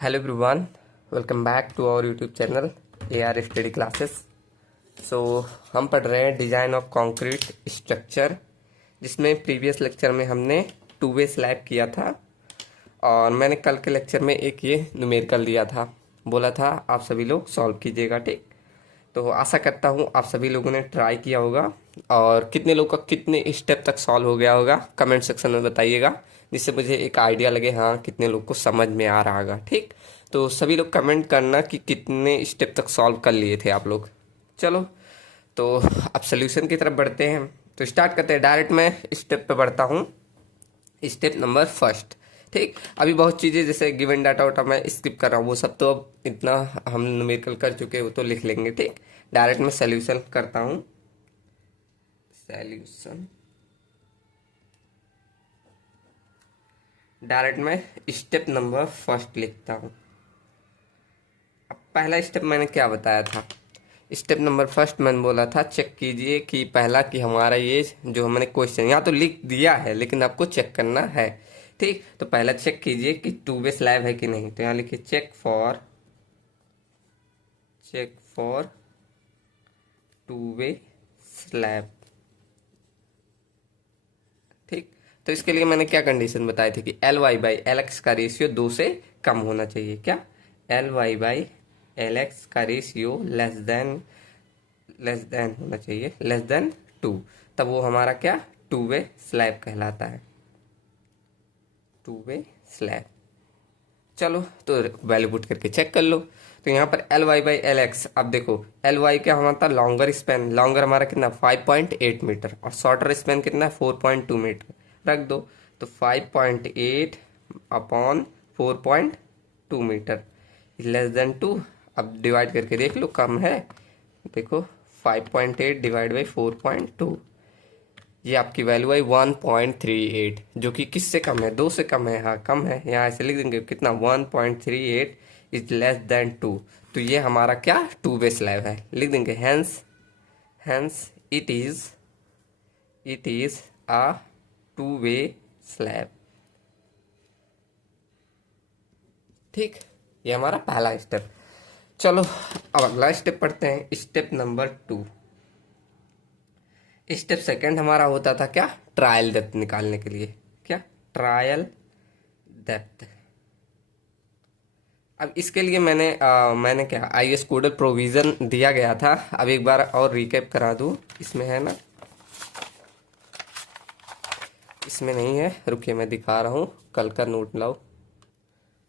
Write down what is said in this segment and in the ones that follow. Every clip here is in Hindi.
Hello everyone, welcome back to our YouTube channel AR Study Classes। हम पढ़ रहे हैं डिज़ाइन ऑफ कंक्रीट स्ट्रक्चर, जिसमें प्रीवियस लेक्चर में हमने टू वे स्लैब किया था और मैंने कल के लेक्चर में एक ये न्यूमेरिकल दिया था, बोला था आप सभी लोग सॉल्व कीजिएगा। ठीक, तो आशा करता हूँ आप सभी लोगों ने ट्राई किया होगा और कितने लोग का कितने स्टेप तक सॉल्व हो गया होगा कमेंट सेक्शन में बताइएगा, जिससे मुझे एक आइडिया लगे हाँ कितने लोग को समझ में आ रहा होगा। ठीक, तो सभी लोग कमेंट करना कि कितने स्टेप तक सॉल्व कर लिए थे आप लोग। चलो, तो अब सोल्यूशन की तरफ बढ़ते हैं। तो स्टार्ट करते हैं, डायरेक्ट मैं स्टेप पे बढ़ता हूँ। Step number first. ठीक, अभी बहुत चीज़ें जैसे गिवन डाटा वाटा मैं स्किप कर रहा हूँ, वो सब तो अब इतना हम न्यूमेरिकल कर चुके हैं, वो तो लिख लेंगे। ठीक, डायरेक्ट मैं सोल्यूशन करता हूँ। सोल्यूशन डायरेक्ट मैं स्टेप नंबर फर्स्ट लिखता हूँ। अब पहला स्टेप मैंने क्या बताया था? स्टेप नंबर फर्स्ट मैंने बोला था चेक कीजिए कि पहला कि हमारा ये जो मैंने क्वेश्चन यहाँ तो लिख दिया है लेकिन आपको चेक करना है। ठीक, तो पहला चेक कीजिए कि टू वे स्लैब है कि नहीं। तो यहाँ लिखिए check for two way slab. ठीक, तो इसके लिए मैंने क्या कंडीशन बताई थी कि L Y by L X का रेशियो 2 से कम होना चाहिए। क्या? L Y by L X का रेशियो लेस देन होना चाहिए, लेस देन 2, तब वो हमारा क्या टू वे स्लैब कहलाता है, टू वे स्लैब। चलो, तो वैल्यू पुट करके चेक कर लो। तो यहाँ पर L Y by L X, अब देखो एल वाई क्या हमारा था, लॉन्गर स्पैन, लॉन्गर हमारा कितना 5.8 मीटर और शॉर्टर स्पैन कितना है 4.2 मीटर, रख दो। तो 5.8 अपॉन 4.2 मीटर लेस देन 2। अब डिवाइड करके देख लो, कम है, देखो 5.8 डिवाइड बाई 4.2, ये आपकी वैल्यू आई 1.38, जो कि किससे कम है, 2 से कम है। हाँ कम है, यहाँ ऐसे लिख देंगे कितना 1.38 इज लेस देन 2। तो ये हमारा क्या टू वे स्लैब है, लिख देंगे hence it is a to way slab. ठीक, ये हमारा पहला स्टेप। चलो, अब अगला स्टेप पढ़ते हैं, स्टेप नंबर 2। स्टेप सेकंड हमारा होता था क्या, ट्रायल डेप्थ निकालने के लिए। क्या? Trial depth. अब इसके लिए मैंने क्या आईएस कोडल प्रोविजन दिया गया था। अब एक बार और रिकैप करा दूं, इसमें है ना, इसमें नहीं है, रुकिए मैं दिखा रहा हूँ। कल का नोट लाओ,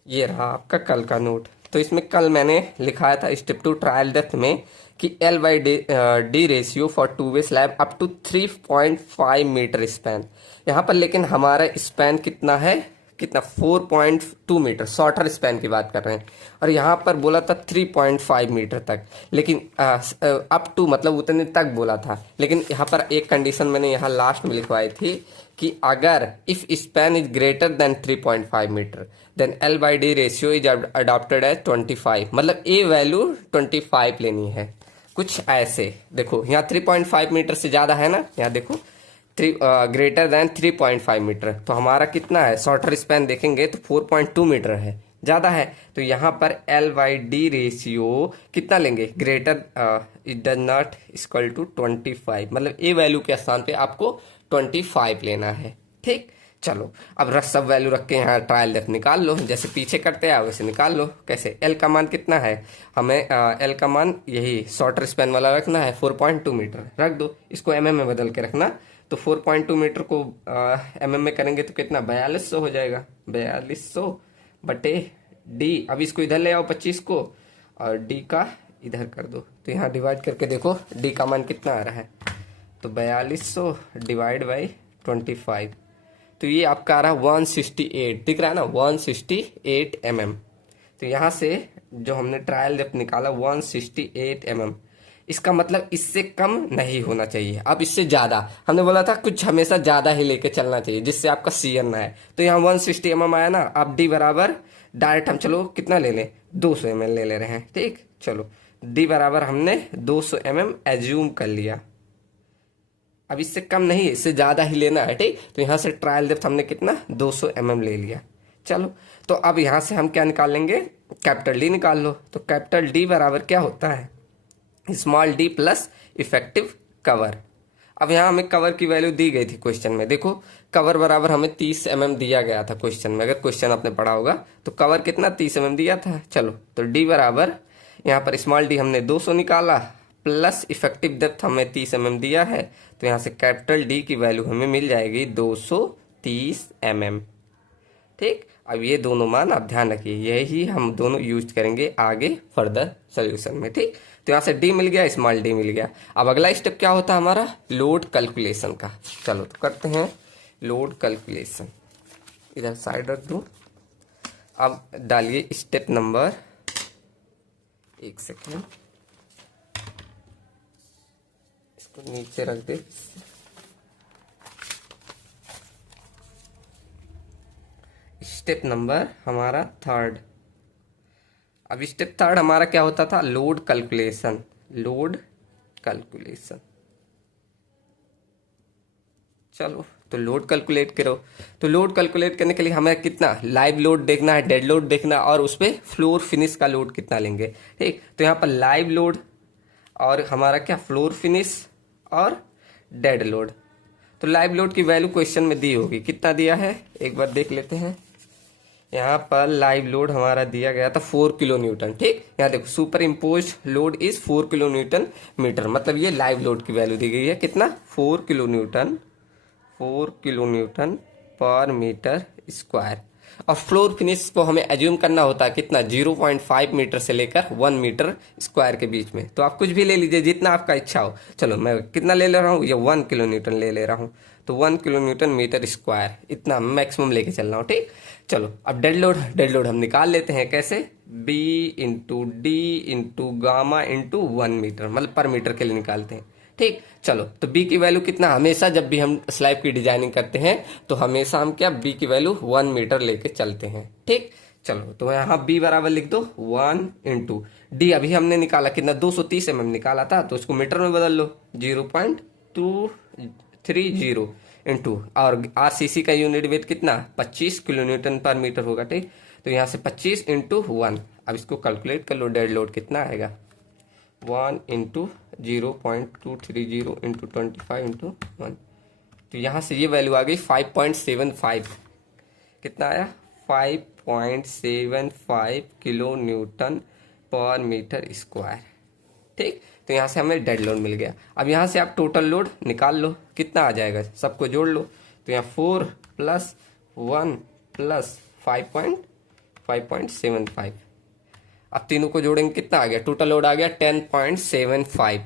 ये रहा आपका कल का नोट। तो इसमें कल मैंने लिखाया था स्टेप 2 ट्रायल डेप्थ में कि L by D ratio for two way slab up to 3.5 metre span. यहाँ पर लेकिन हमारा स्पैन कितना है, कितना 4.2 मीटर, शॉर्टर स्पैन की बात कर रहे हैं, और यहाँ पर बोला था 3.5 मीटर तक, लेकिन अप टू मतलब उतने तक बोला था। लेकिन यहाँ पर एक कंडीशन मैंने यहाँ लास्ट में लिखवाई थी कि अगर if span is greater than 3.5 metre then L by D ratio is adopted as 25, मतलब ए वैल्यू 25 लेनी है। कुछ ऐसे देखो, यहाँ 3.5 मीटर से ज़्यादा है ना, यहाँ देखो ग्रेटर देन 3.5 मीटर, तो हमारा कितना है, शॉर्टर स्पैन देखेंगे तो 4.2 मीटर है, ज़्यादा है। तो यहाँ पर एल बाई डी रेशियो कितना लेंगे, greater it does not equal to 25, मतलब ए वैल्यू के स्थान पे आपको 25 लेना है। ठीक, चलो अब सब वैल्यू रख के यहाँ ट्रायल डेप्थ निकाल लो, जैसे पीछे करते हैं वैसे निकाल लो। कैसे? एल का मान कितना है, हमें एल का मान यही शॉर्टर स्पैन वाला रखना है 4.2 मीटर, रख दो। इसको एमएम में बदल के रखना, तो 4.2 मीटर को एमएम में करेंगे तो कितना 4200 हो जाएगा, 4200 बटे डी। अब इसको इधर ले आओ 25 को और डी का इधर कर दो, तो यहाँ डिवाइड करके देखो डी का मान कितना आ रहा है, तो 4200 डिवाइड बाई 25, तो ये आपका आ रहा है 168, दिख रहा है ना 168 mm। तो यहाँ से जो हमने ट्रायल डेप्थ निकाला 168 mm, इसका मतलब इससे कम नहीं होना चाहिए। अब इससे ज़्यादा हमने बोला था कुछ हमेशा ज़्यादा ही लेके चलना चाहिए जिससे आपका सीएन ना है। तो यहाँ 160 mm आया ना, अब डी बराबर डायरेक्ट हम चलो कितना ले लें, 200 mm ले रहे हैं। ठीक, चलो डी बराबर हमने 200 mm एज्यूम कर लिया। अब इससे कम नहीं है, इससे ज़्यादा ही लेना है। ठीक, तो यहाँ से ट्रायल डेप्थ हमने कितना 200 mm ले लिया। चलो, तो अब यहाँ से हम क्या निकाल लेंगे, कैपिटल डी निकाल लो। तो कैपिटल डी बराबर क्या होता है, small D plus effective cover. अब यहाँ हमें कवर की वैल्यू दी गई थी क्वेश्चन में, देखो कवर बराबर हमें 30 mm दिया गया था क्वेश्चन में, अगर क्वेश्चन आपने पढ़ा होगा तो कवर कितना 30 mm दिया था। चलो तो डी बराबर यहाँ पर स्मॉल डी हमने 200 निकाला प्लस इफेक्टिव डेप्थ हमें 30 mm दिया है, तो यहाँ से कैपिटल डी की वैल्यू हमें मिल जाएगी 230 mm। ठीक, अब ये दोनों मान आप ध्यान रखिए, यही हम दोनों यूज करेंगे आगे फर्दर सोल्यूशन में। ठीक, तो यहाँ से डी मिल गया, स्मॉल डी मिल गया। अब अगला स्टेप क्या होता है हमारा, लोड कैलकुलेशन का। चलो तो करते हैं लोड कैलकुलेशन, इधर साइड रख दूं। अब डालिए स्टेप नंबर, एक सेकेंड इसको नीचे रख दे। स्टेप नंबर हमारा थर्ड। अब स्टेप थर्ड हमारा क्या होता था, लोड कैलकुलेशन। लोड कैलकुलेशन, चलो तो लोड कैलकुलेट करो। तो लोड कैलकुलेट करने के लिए हमें कितना लाइव लोड देखना है, डेड लोड देखना, और उस पर फ्लोर फिनिश का लोड कितना लेंगे। ठीक, तो यहाँ पर लाइव लोड और हमारा क्या फ्लोर फिनिश और डेड लोड। तो लाइव लोड की वैल्यू क्वेश्चन में दी होगी, कितना दिया है एक बार देख लेते हैं। यहाँ पर लाइव लोड हमारा दिया गया था 4 किलो न्यूटन। ठीक, यहाँ देखो super impose load is 4 kilo newton metre, मतलब ये लाइव लोड की वैल्यू दी गई है कितना 4 किलो न्यूटन, 4 किलो न्यूटन पर मीटर स्क्वायर। और फ्लोर फिनिश को हमें एज्यूम करना होता है कितना 0.5 मीटर से लेकर 1 मीटर स्क्वायर के बीच में। तो आप कुछ भी ले लीजिए जितना आपका इच्छा हो। चलो मैं कितना ले ले रहा हूँ, ये 1 किलो न्यूटन ले रहा हूँ, तो 1 किलो न्यूटन मीटर स्क्वायर इतना मैक्सिमम लेके चल रहा हूँ। ठीक, चलो अब डेड लोड हम निकाल लेते हैं, कैसे, B into D into gamma into 1 metre, मतलब पर मीटर के लिए निकालते हैं। ठीक, चलो तो B की वैल्यू कितना, हमेशा जब भी हम स्लैब की डिजाइनिंग करते हैं तो हमेशा हम क्या B की वैल्यू 1 मीटर लेके चलते हैं। ठीक, चलो तो यहाँ B बराबर लिख दो 1 इंटू डी, अभी हमने निकाला कितना 230 mm निकाला था, तो उसको मीटर में बदल लो 0.230 इंटू, और आरसीसी का यूनिट वेट कितना 25 किलो न्यूटन पर मीटर होगा। ठीक, तो यहाँ से 25 इंटू 1, अब इसको कैलकुलेट कर लो, डेड लोड कितना आएगा 1 इंटू 0.230 इंटू 25 इंटू 1, तो यहाँ से ये वैल्यू आ गई 5.75, कितना आया 5.75 किलो न्यूटन पर मीटर स्क्वायर। ठीक, तो यहाँ से हमें डेड लोड मिल गया। अब यहाँ से आप टोटल लोड निकाल लो, कितना आ जाएगा, सबको जोड़ लो। तो यहाँ 4 प्लस 1 प्लस 5.75, अब तीनों को जोड़ेंगे कितना आ गया, टोटल लोड आ गया 10.75,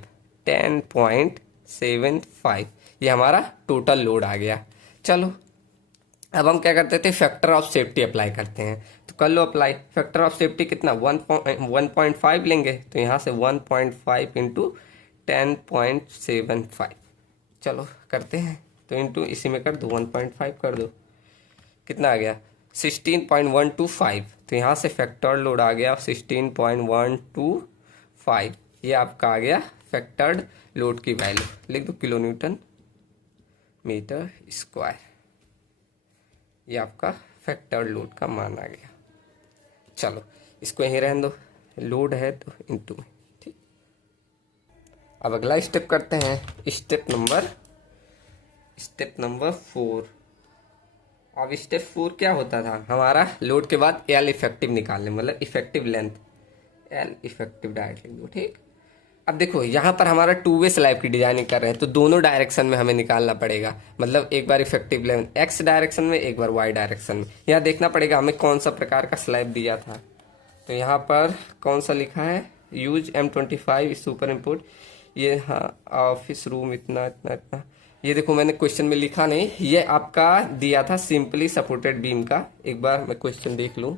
10.75 ये हमारा टोटल लोड आ गया। चलो अब हम क्या करते थे, फैक्टर ऑफ सेफ्टी अप्लाई करते हैं, तो कर लो अप्लाई। फैक्टर ऑफ सेफ्टी कितना 1.5 लेंगे, तो यहाँ से 1.5 इंटू 10.75, चलो करते हैं, तो इंटू इसी में कर दो 1.5 कर दो, कितना आ गया 16.125, तो यहाँ से फैक्टर्ड लोड आ गया 16.125, ये आपका आ गया फैक्टर्ड लोड की वैल्यू, लिख दो किलो न्यूटन मीटर स्क्वायर, ये आपका फैक्टर्ड लोड का मान आ गया। चलो इसको यहीं रहने दो, लोड है तो इंटू में। ठीक, अब अगला स्टेप करते हैं, स्टेप नंबर 4। अब स्टेप 4 क्या होता था हमारा, लोड के बाद एल इफेक्टिव निकालने, मतलब effective length, L effective direct लिख दो। ठीक, अब देखो यहाँ पर हमारा 2 वे स्लैब की डिजाइनिंग कर रहे हैं, तो दोनों डायरेक्शन में हमें निकालना पड़ेगा, मतलब एक बार इफेक्टिव लेंथ एक्स डायरेक्शन में, एक बार वाई डायरेक्शन में। यहाँ देखना पड़ेगा हमें कौन सा प्रकार का स्लैब दिया था, तो यहाँ पर कौन सा लिखा है, यूज M25 सुपर इम्पोर्ट, ये हाँ ऑफिस रूम इतना इतना इतना, ये देखो मैंने क्वेश्चन में लिखा नहीं, ये आपका दिया था सिंपली सपोर्टेड बीम का। एक बार मैं क्वेश्चन देख लूँ,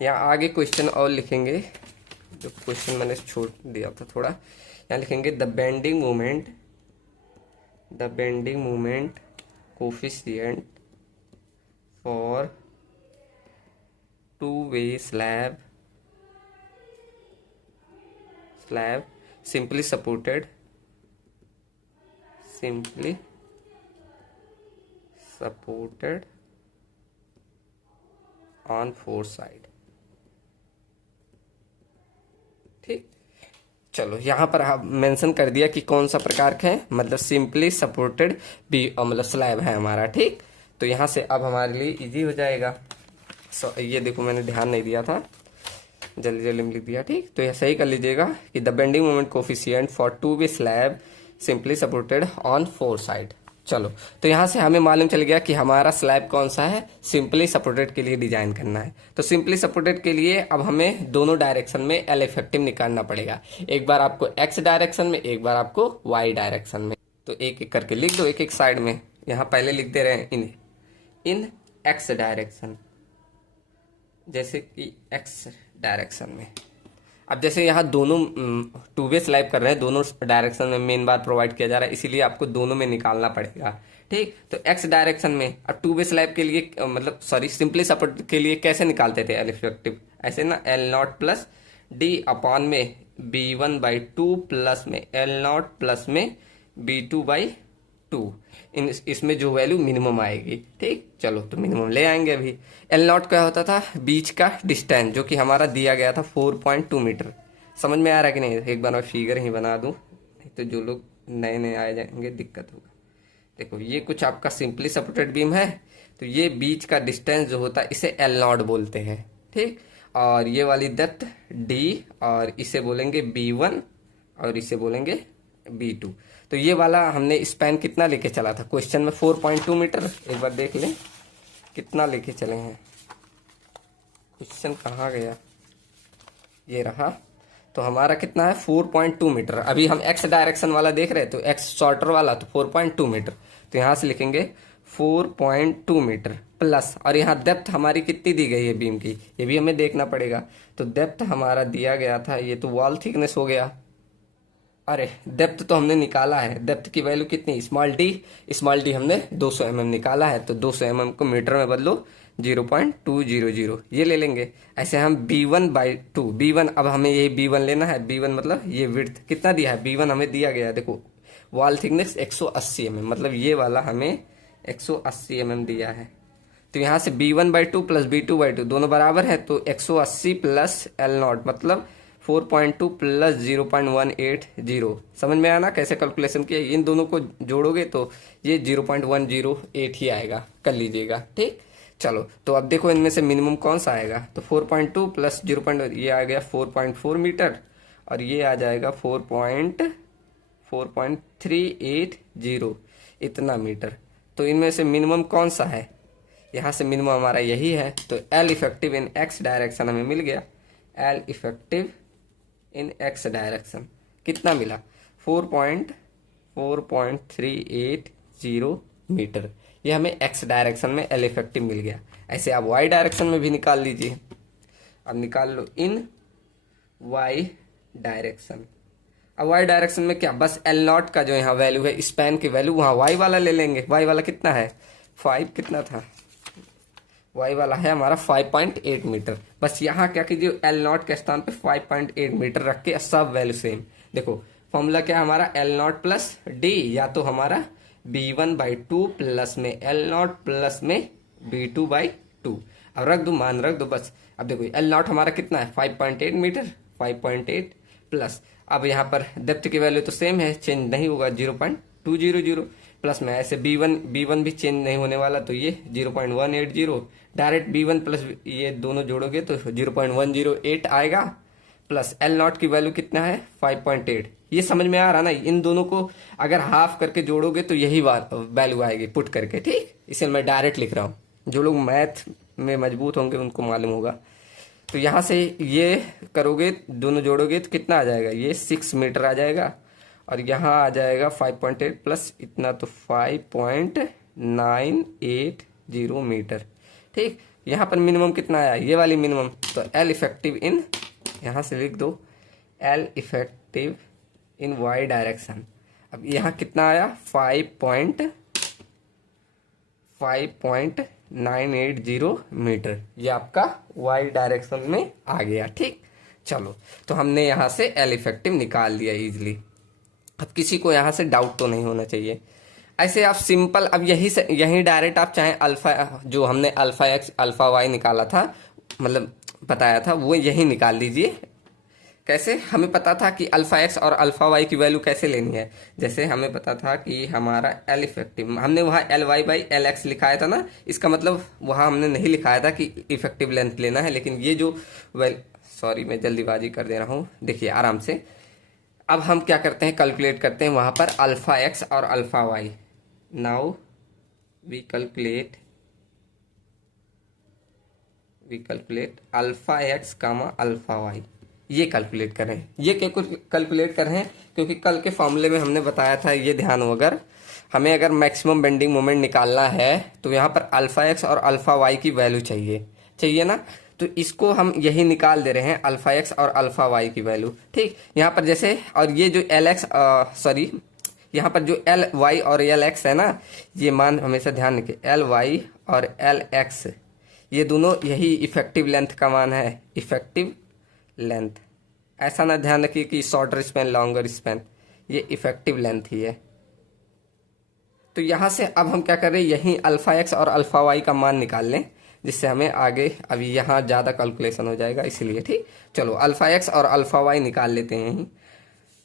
यहाँ आगे क्वेश्चन और लिखेंगे, जो क्वेश्चन मैंने छोड़ दिया था थोड़ा, यहाँ लिखेंगे the bending moment coefficient for 2 way slab simply supported on 4 sides। ठीक, चलो यहाँ पर आप मेंशन कर दिया कि कौन सा प्रकार का है, मतलब सिंपली सपोर्टेड बी मतलब स्लैब है हमारा। ठीक, तो यहाँ से अब हमारे लिए इजी हो जाएगा। ये देखो मैंने ध्यान नहीं दिया था, जल्दी जल्दी में लिख दिया। ठीक, तो यह सही कर लीजिएगा कि the bending moment coefficient for two way slab simply supported on four side. चलो, तो यहाँ से हमें मालूम चल गया कि हमारा स्लैब कौन सा है, सिंपली सपोर्टेड के लिए डिजाइन करना है। तो सिंपली सपोर्टेड के लिए अब हमें दोनों डायरेक्शन में एल इफेक्टिव निकालना पड़ेगा, एक बार आपको एक्स डायरेक्शन में, एक बार आपको वाई डायरेक्शन में। तो एक एक करके लिख दो, एक एक साइड में। यहाँ पहले लिख दे रहे हैं इन एक्स डायरेक्शन, जैसे कि एक्स डायरेक्शन में। अब जैसे यहाँ दोनों टू वे स्लैब कर रहे हैं, दोनों डायरेक्शन में मेन बार प्रोवाइड किया जा रहा है, इसीलिए आपको दोनों में निकालना पड़ेगा। ठीक, तो एक्स डायरेक्शन में अब टू वे स्लैब के लिए मतलब सॉरी सिंपली सपोर्ट के लिए कैसे निकालते थे एल इफेक्टिव, ऐसे ना, L not plus D upon में B one by two plus में एल नॉट प्लस में बी टू बाई टू, इसमें जो वैल्यू मिनिमम आएगी। ठीक, चलो तो मिनिमम ले आएंगे अभी। एल नॉट क्या होता था, बीच का डिस्टेंस, जो कि हमारा दिया गया था 4.2 मीटर। समझ में आ रहा है कि नहीं, एक बार मैं फिगर ही बना दूं, नहीं तो जो लोग नए नए आए जाएंगे दिक्कत होगा। देखो ये कुछ आपका सिंपली सपोर्टेड बीम है, तो ये बीच का डिस्टेंस जो होता है इसे एल नॉट बोलते हैं। ठीक, और ये वाली डेप्थ डी, और इसे बोलेंगे B1 और इसे बोलेंगे B2। तो ये वाला हमने स्पैन कितना लेके चला था क्वेश्चन में, 4.2 मीटर। एक बार देख लें कितना लेके चले हैं, क्वेश्चन कहाँ गया, ये रहा। तो हमारा कितना है 4.2 मीटर। अभी हम एक्स डायरेक्शन वाला देख रहे हैं, तो एक्स शॉर्टर वाला तो 4.2 मीटर। तो यहाँ से लिखेंगे 4.2 मीटर प्लस, और यहाँ डेप्थ हमारी कितनी दी गई है बीम की, ये भी हमें देखना पड़ेगा। तो डेप्थ हमारा दिया गया था, ये तो वॉल थिकनेस हो गया। अरे डेप्थ तो हमने निकाला है, डेप्थ की वैल्यू कितनी, स्मॉल डी हमने 200 mm निकाला है, तो 200 mm को मीटर में बदलो 0.200, ये ले लेंगे। ऐसे हम B1 बाई टू, B1 अब हमें ये B1 लेना है, B1 मतलब ये विड्थ कितना दिया है, B1 हमें दिया गया है, देखो वॉल थिकनेस 180 mm, मतलब ये वाला हमें 180 mm दिया है। तो यहाँ से B1 by two plus B2 by two दोनों बराबर है, तो 180 प्लस एल नॉट मतलब 4.2 प्लस 0.180। समझ में आया ना कैसे कैलकुलेशन किया, इन दोनों को जोड़ोगे तो ये 0.108 ही आएगा, कर लीजिएगा। ठीक, चलो तो अब देखो इनमें से मिनिमम कौन सा आएगा, तो 4.2 प्लस 0. ये आ गया 4.4 मीटर, और ये आ जाएगा 4.380 इतना मीटर। तो इनमें से मिनिमम कौन सा है, यहाँ से मिनिमम हमारा यही है। तो L effective in X direction हमें मिल गया, L effective in X direction कितना मिला, 4.380 मीटर। ये हमें एक्स डायरेक्शन में एल इफेक्टिव मिल गया। ऐसे आप वाई डायरेक्शन में भी निकाल लीजिए। अब निकाल लो इन वाई डायरेक्शन। अब वाई डायरेक्शन में क्या, बस एल नॉट का जो यहाँ वैल्यू है, स्पैन की वैल्यू, वहाँ वाई वाला ले लेंगे। वाई वाला कितना है 5, कितना था वाई वाला है हमारा 5.8 मीटर। बस यहाँ क्या कीजिए, एल नॉट के स्थान पे 5.8 मीटर रख के सब वैल्यू सेम। देखो फॉर्मूला क्या है हमारा, एल नॉट प्लस डी, या तो हमारा B1 बाई टू प्लस में एल नॉट प्लस में B2 बाई टू। अब रख दो, मान रख दो बस। अब देखो एल नॉट हमारा कितना है 5.8 मीटर, 5.8 प्लस, अब यहाँ पर डेप्थ की वैल्यू तो सेम है, चेंज नहीं होगा 0.200 प्लस में ऐसे B1 भी चेंज नहीं होने वाला, तो ये 0.180 डायरेक्ट B1 प्लस ये दोनों जोड़ोगे तो 0.108 आएगा, प्लस एल नॉट की वैल्यू कितना है 5.8। ये समझ में आ रहा ना, इन दोनों को अगर हाफ करके जोड़ोगे तो यही वैल्यू आएगी पुट करके। ठीक, इसे मैं डायरेक्ट लिख रहा हूँ, जो लोग मैथ में मजबूत होंगे उनको मालूम होगा। तो यहाँ से ये करोगे, दोनों जोड़ोगे तो कितना आ जाएगा, ये 6 मीटर आ जाएगा, और यहाँ आ जाएगा 5.8 प्लस इतना तो 5.980 मीटर। ठीक, यहाँ पर मिनिमम कितना आया, ये वाली मिनिमम, तो एल इफेक्टिव इन, यहाँ से लिख दो L effective in Y direction. अब यहाँ कितना आया 5.980 मीटर, ये आपका वाई डायरेक्शन में आ गया। ठीक, चलो तो हमने यहाँ से एल इफेक्टिव निकाल लिया इजीली। अब किसी को यहाँ से डाउट तो नहीं होना चाहिए। ऐसे आप सिंपल, अब यही डायरेक्ट आप चाहे अल्फा, जो हमने अल्फा एक्स अल्फा वाई निकाला था, मतलब बताया था, वो यही निकाल लीजिए। कैसे? हमें पता था कि अल्फा एक्स और अल्फा वाई की वैल्यू कैसे लेनी है। जैसे हमें पता था कि हमारा एल इफेक्टिव, हमने वहाँ L Y by L X लिखाया था ना, इसका मतलब वहाँ हमने नहीं लिखाया था कि इफेक्टिव लेंथ लेना है। लेकिन ये जो सॉरी मैं जल्दीबाजी कर दे रहा हूँ, देखिए आराम से। अब हम क्या करते हैं, कैलकुलेट करते हैं वहाँ पर अल्फा एक्स और alpha Y. Now we calculate alpha X comma alpha Y. ये कैलकुलेट करें। ये क्या कैलकुलेट कर रहे हैं? क्योंकि कल के फॉर्मूले में हमने बताया था, ये ध्यान हो, अगर हमें अगर मैक्सिमम बेंडिंग मोमेंट निकालना है तो यहाँ पर अल्फा एक्स और अल्फा वाई की वैल्यू चाहिए ना। तो इसको हम यही निकाल दे रहे हैं, अल्फा एक्स और अल्फा वाई की वैल्यू। ठीक, यहाँ पर जैसे, और ये जो एल एक्स, सॉरी, यहाँ पर जो एल वाई और एल एक्स है ना, ये मान हमेशा ध्यान रखें, एल वाई और एल एक्स, ये दोनों यही इफेक्टिव लेंथ का मान है, इफेक्टिव लेंथ। ऐसा ना ध्यान रखिए कि शॉर्टर स्पैन लॉन्गर स्पैन, ये इफेक्टिव लेंथ ही है। तो यहाँ से अब हम क्या कर रहे हैं, यहीं अल्फा एक्स और अल्फा वाई का मान निकाल लें, जिससे हमें आगे अभी यहाँ ज़्यादा कैलकुलेशन हो जाएगा, इसीलिए। ठीक, चलो अल्फा एक्स और अल्फा वाई निकाल लेते हैं यहीं।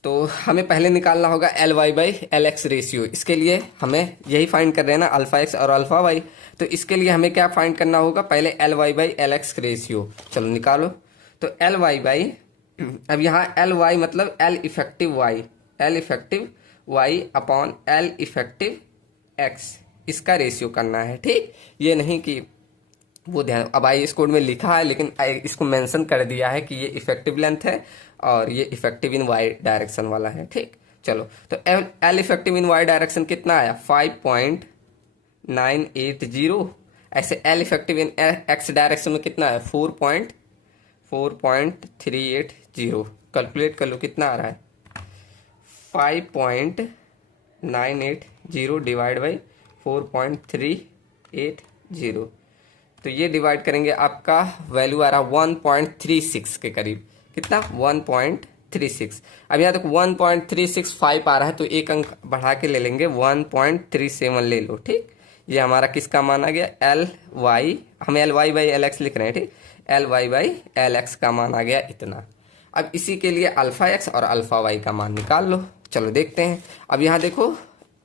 तो हमें पहले निकालना होगा L Y by L X ratio. इसके लिए हमें यही फाइंड कर रहे हैं ना, अल्फा एक्स और अल्फा वाई। तो इसके लिए हमें क्या फाइंड करना होगा, पहले L Y by L X ratio. चलो निकालो। तो एल वाई बाई, अब यहाँ एल वाई मतलब L effective Y, L effective Y upon L effective x, इसका रेशियो करना है। ठीक, ये नहीं कि वो ध्यान, अब आई इस कोड में लिखा है लेकिन इसको मेंशन कर दिया है कि ये इफेक्टिव लेंथ है और ये इफेक्टिव इन वाई डायरेक्शन वाला है। ठीक, चलो तो L effective in Y direction कितना आया, 5.980। ऐसे L effective in X direction में कितना है, 4.380। कैलकुलेट कर लो कितना आ रहा है, 5.980 डिवाइड बाई 4.380। तो ये डिवाइड करेंगे, आपका वैल्यू आ रहा 1.36 के करीब। कितना, 1.36। अब यहाँ तक 1.365 आ रहा है, तो एक अंक बढ़ा के ले लेंगे, 1.37 ले लो। ठीक, ये हमारा किसका मान आ गया, एल वाई, हम L Y by L X लिख रहे हैं। ठीक, L Y by L X का मान आ गया इतना। अब इसी के लिए अल्फा एक्स और अल्फा वाई का मान निकाल लो। चलो देखते हैं। अब यहाँ देखो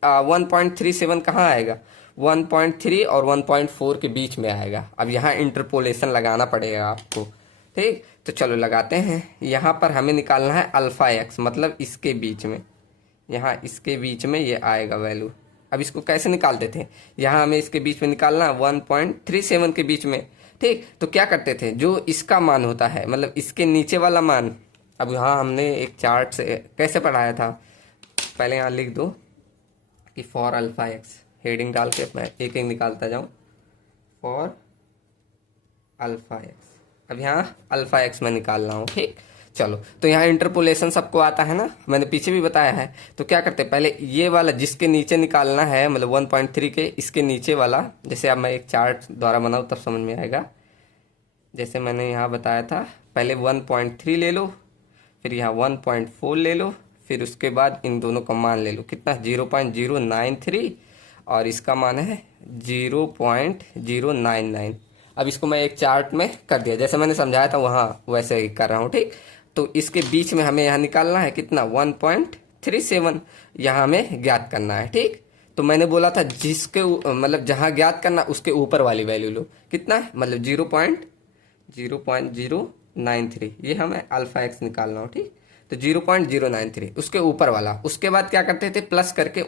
1.37 कहाँ आएगा, 1.3 और 1.4 के बीच में आएगा। अब यहाँ इंटरपोलेशन लगाना पड़ेगा आपको। ठीक, तो चलो लगाते हैं। यहाँ पर हमें निकालना है अल्फा एक्स, मतलब इसके बीच में, यहाँ इसके बीच में ये आएगा वैल्यू। अब इसको कैसे निकालते थे, यहाँ हमें इसके बीच में निकालना 1.37 के बीच में। ठीक, तो क्या करते थे, जो इसका मान होता है, मतलब इसके नीचे वाला मान, अब यहाँ हमने एक चार्ट से कैसे पढ़ाया था, पहले यहाँ लिख दो कि फॉर अल्फा एक्स, हेडिंग डाल के मैं एक एक निकालता जाऊँ, फॉर अल्फा एक्स। अब यहाँ अल्फा एक्स में निकाल रहा हूँ। ठीक, चलो तो यहाँ इंटरपोलेशन सबको आता है ना, मैंने पीछे भी बताया है। तो क्या करते हैं, पहले ये वाला जिसके नीचे निकालना है, मतलब 1.3 के इसके नीचे वाला, जैसे अब मैं एक चार्ट द्वारा बनाऊँ तब समझ में आएगा। जैसे मैंने यहाँ बताया था, पहले 1.3 ले लो, फिर यहाँ 1.4 ले लो, फिर उसके बाद इन दोनों का मान ले लो, कितना, 0.093, और इसका मान है 0.099। अब इसको मैं एक चार्ट में कर दिया, जैसे मैंने समझाया था वहाँ वैसे ही कर रहा हूँ। ठीक, तो इसके बीच में हमें यहाँ निकालना है कितना, 1.37, यहाँ हमें ज्ञात करना है। ठीक, तो मैंने बोला था जिसके मतलब जहाँ ज्ञात करना उसके ऊपर वाली वैल्यू लो, कितना है, मतलब 0.093, ये हमें अल्फा एक्स निकालना हो। ठीक, तो 0.093 उसके ऊपर वाला। उसके बाद क्या करते थे, प्लस करके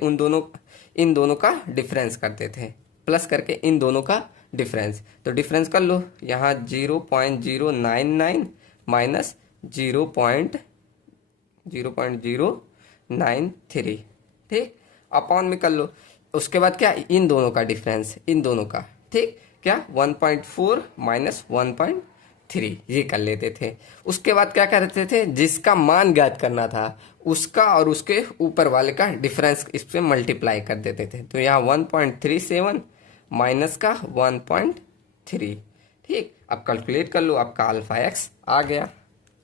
इन दोनों का डिफरेंस करते थे, प्लस करके इन दोनों का डिफरेंस। तो डिफरेंस कर लो, यहाँ 0.099 माइनस 0.093। ठीक, अपॉन में कर लो। उसके बाद क्या, इन दोनों का डिफरेंस, इन दोनों का। ठीक, क्या, 1.4 माइनस 1.3, ये कर लेते थे। उसके बाद क्या करते थे, जिसका मान ज्ञात करना था उसका और उसके ऊपर वाले का डिफरेंस इससे मल्टीप्लाई कर देते थे। तो यहाँ 1.37 माइनस का 1.3। ठीक, अब कैलकुलेट कर लो, आपका अल्फा एक्स आ गया।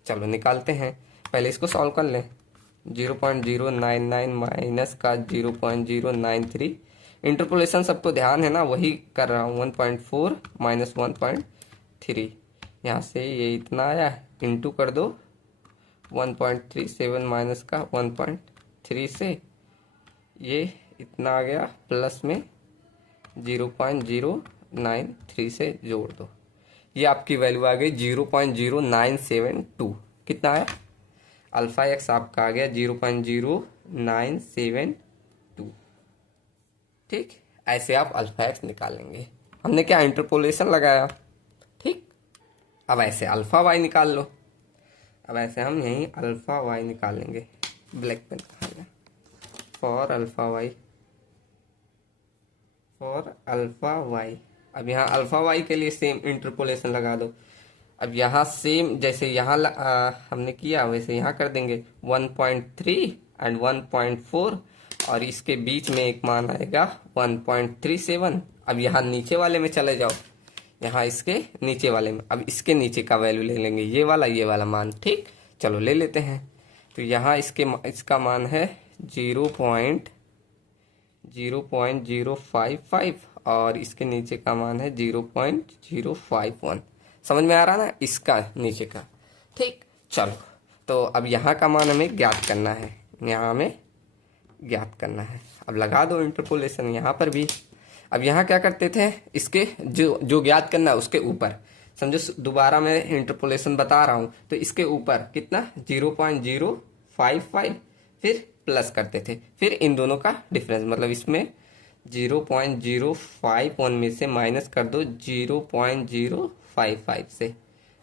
चलो निकालते हैं, पहले इसको सॉल्व कर लें। 0.099 माइनस का 0.093, इंटरपोलेशन सबको ध्यान है ना, वही कर रहा हूँ। 1.4 माइनस 1.3, यहाँ से ये इतना आया, इंटू कर दो 1.37 माइनस का 1.3 से ये इतना आ गया, प्लस में 0.093 से जोड़ दो, ये आपकी वैल्यू आ गई 0.0972। कितना आया? अल्फा एक्स आपका आ गया 0.0972। ठीक, ऐसे आप अल्फा एक्स निकालेंगे। हमने क्या इंटरपोलेशन लगाया। ठीक, अब ऐसे अल्फा वाई निकाल लो। अब ऐसे हम यहीं अल्फा वाई निकालेंगे। ब्लैक पेन कहाँ गया? For alpha Y, for alpha Y. अब यहाँ अल्फा वाई के लिए सेम इंटरपोलेशन लगा दो। अब यहाँ सेम जैसे यहाँ हमने किया वैसे यहाँ कर देंगे। 1.3 एंड 1.4 और इसके बीच में एक मान आएगा 1.37। अब यहाँ नीचे वाले में चले जाओ, यहाँ इसके नीचे वाले में। अब इसके नीचे का वैल्यू ले लेंगे, ये वाला मान। ठीक, चलो ले लेते हैं। तो यहाँ इसका मान है 0.055 और इसके नीचे का मान है 0.051। समझ में आ रहा ना इसका नीचे का। ठीक, चलो तो अब यहाँ का मान हमें ज्ञात करना है, यहाँ हमें ज्ञात करना है। अब लगा दो इंटरपोलेशन यहाँ पर भी। अब यहाँ क्या करते थे, इसके जो ज्ञात करना है उसके ऊपर, समझो दोबारा मैं इंटरपोलेशन बता रहा हूँ, तो इसके ऊपर कितना 0.055 फिर प्लस करते थे, फिर इन दोनों का डिफरेंस, मतलब इसमें 0.051 में से माइनस कर दो 0.055 से।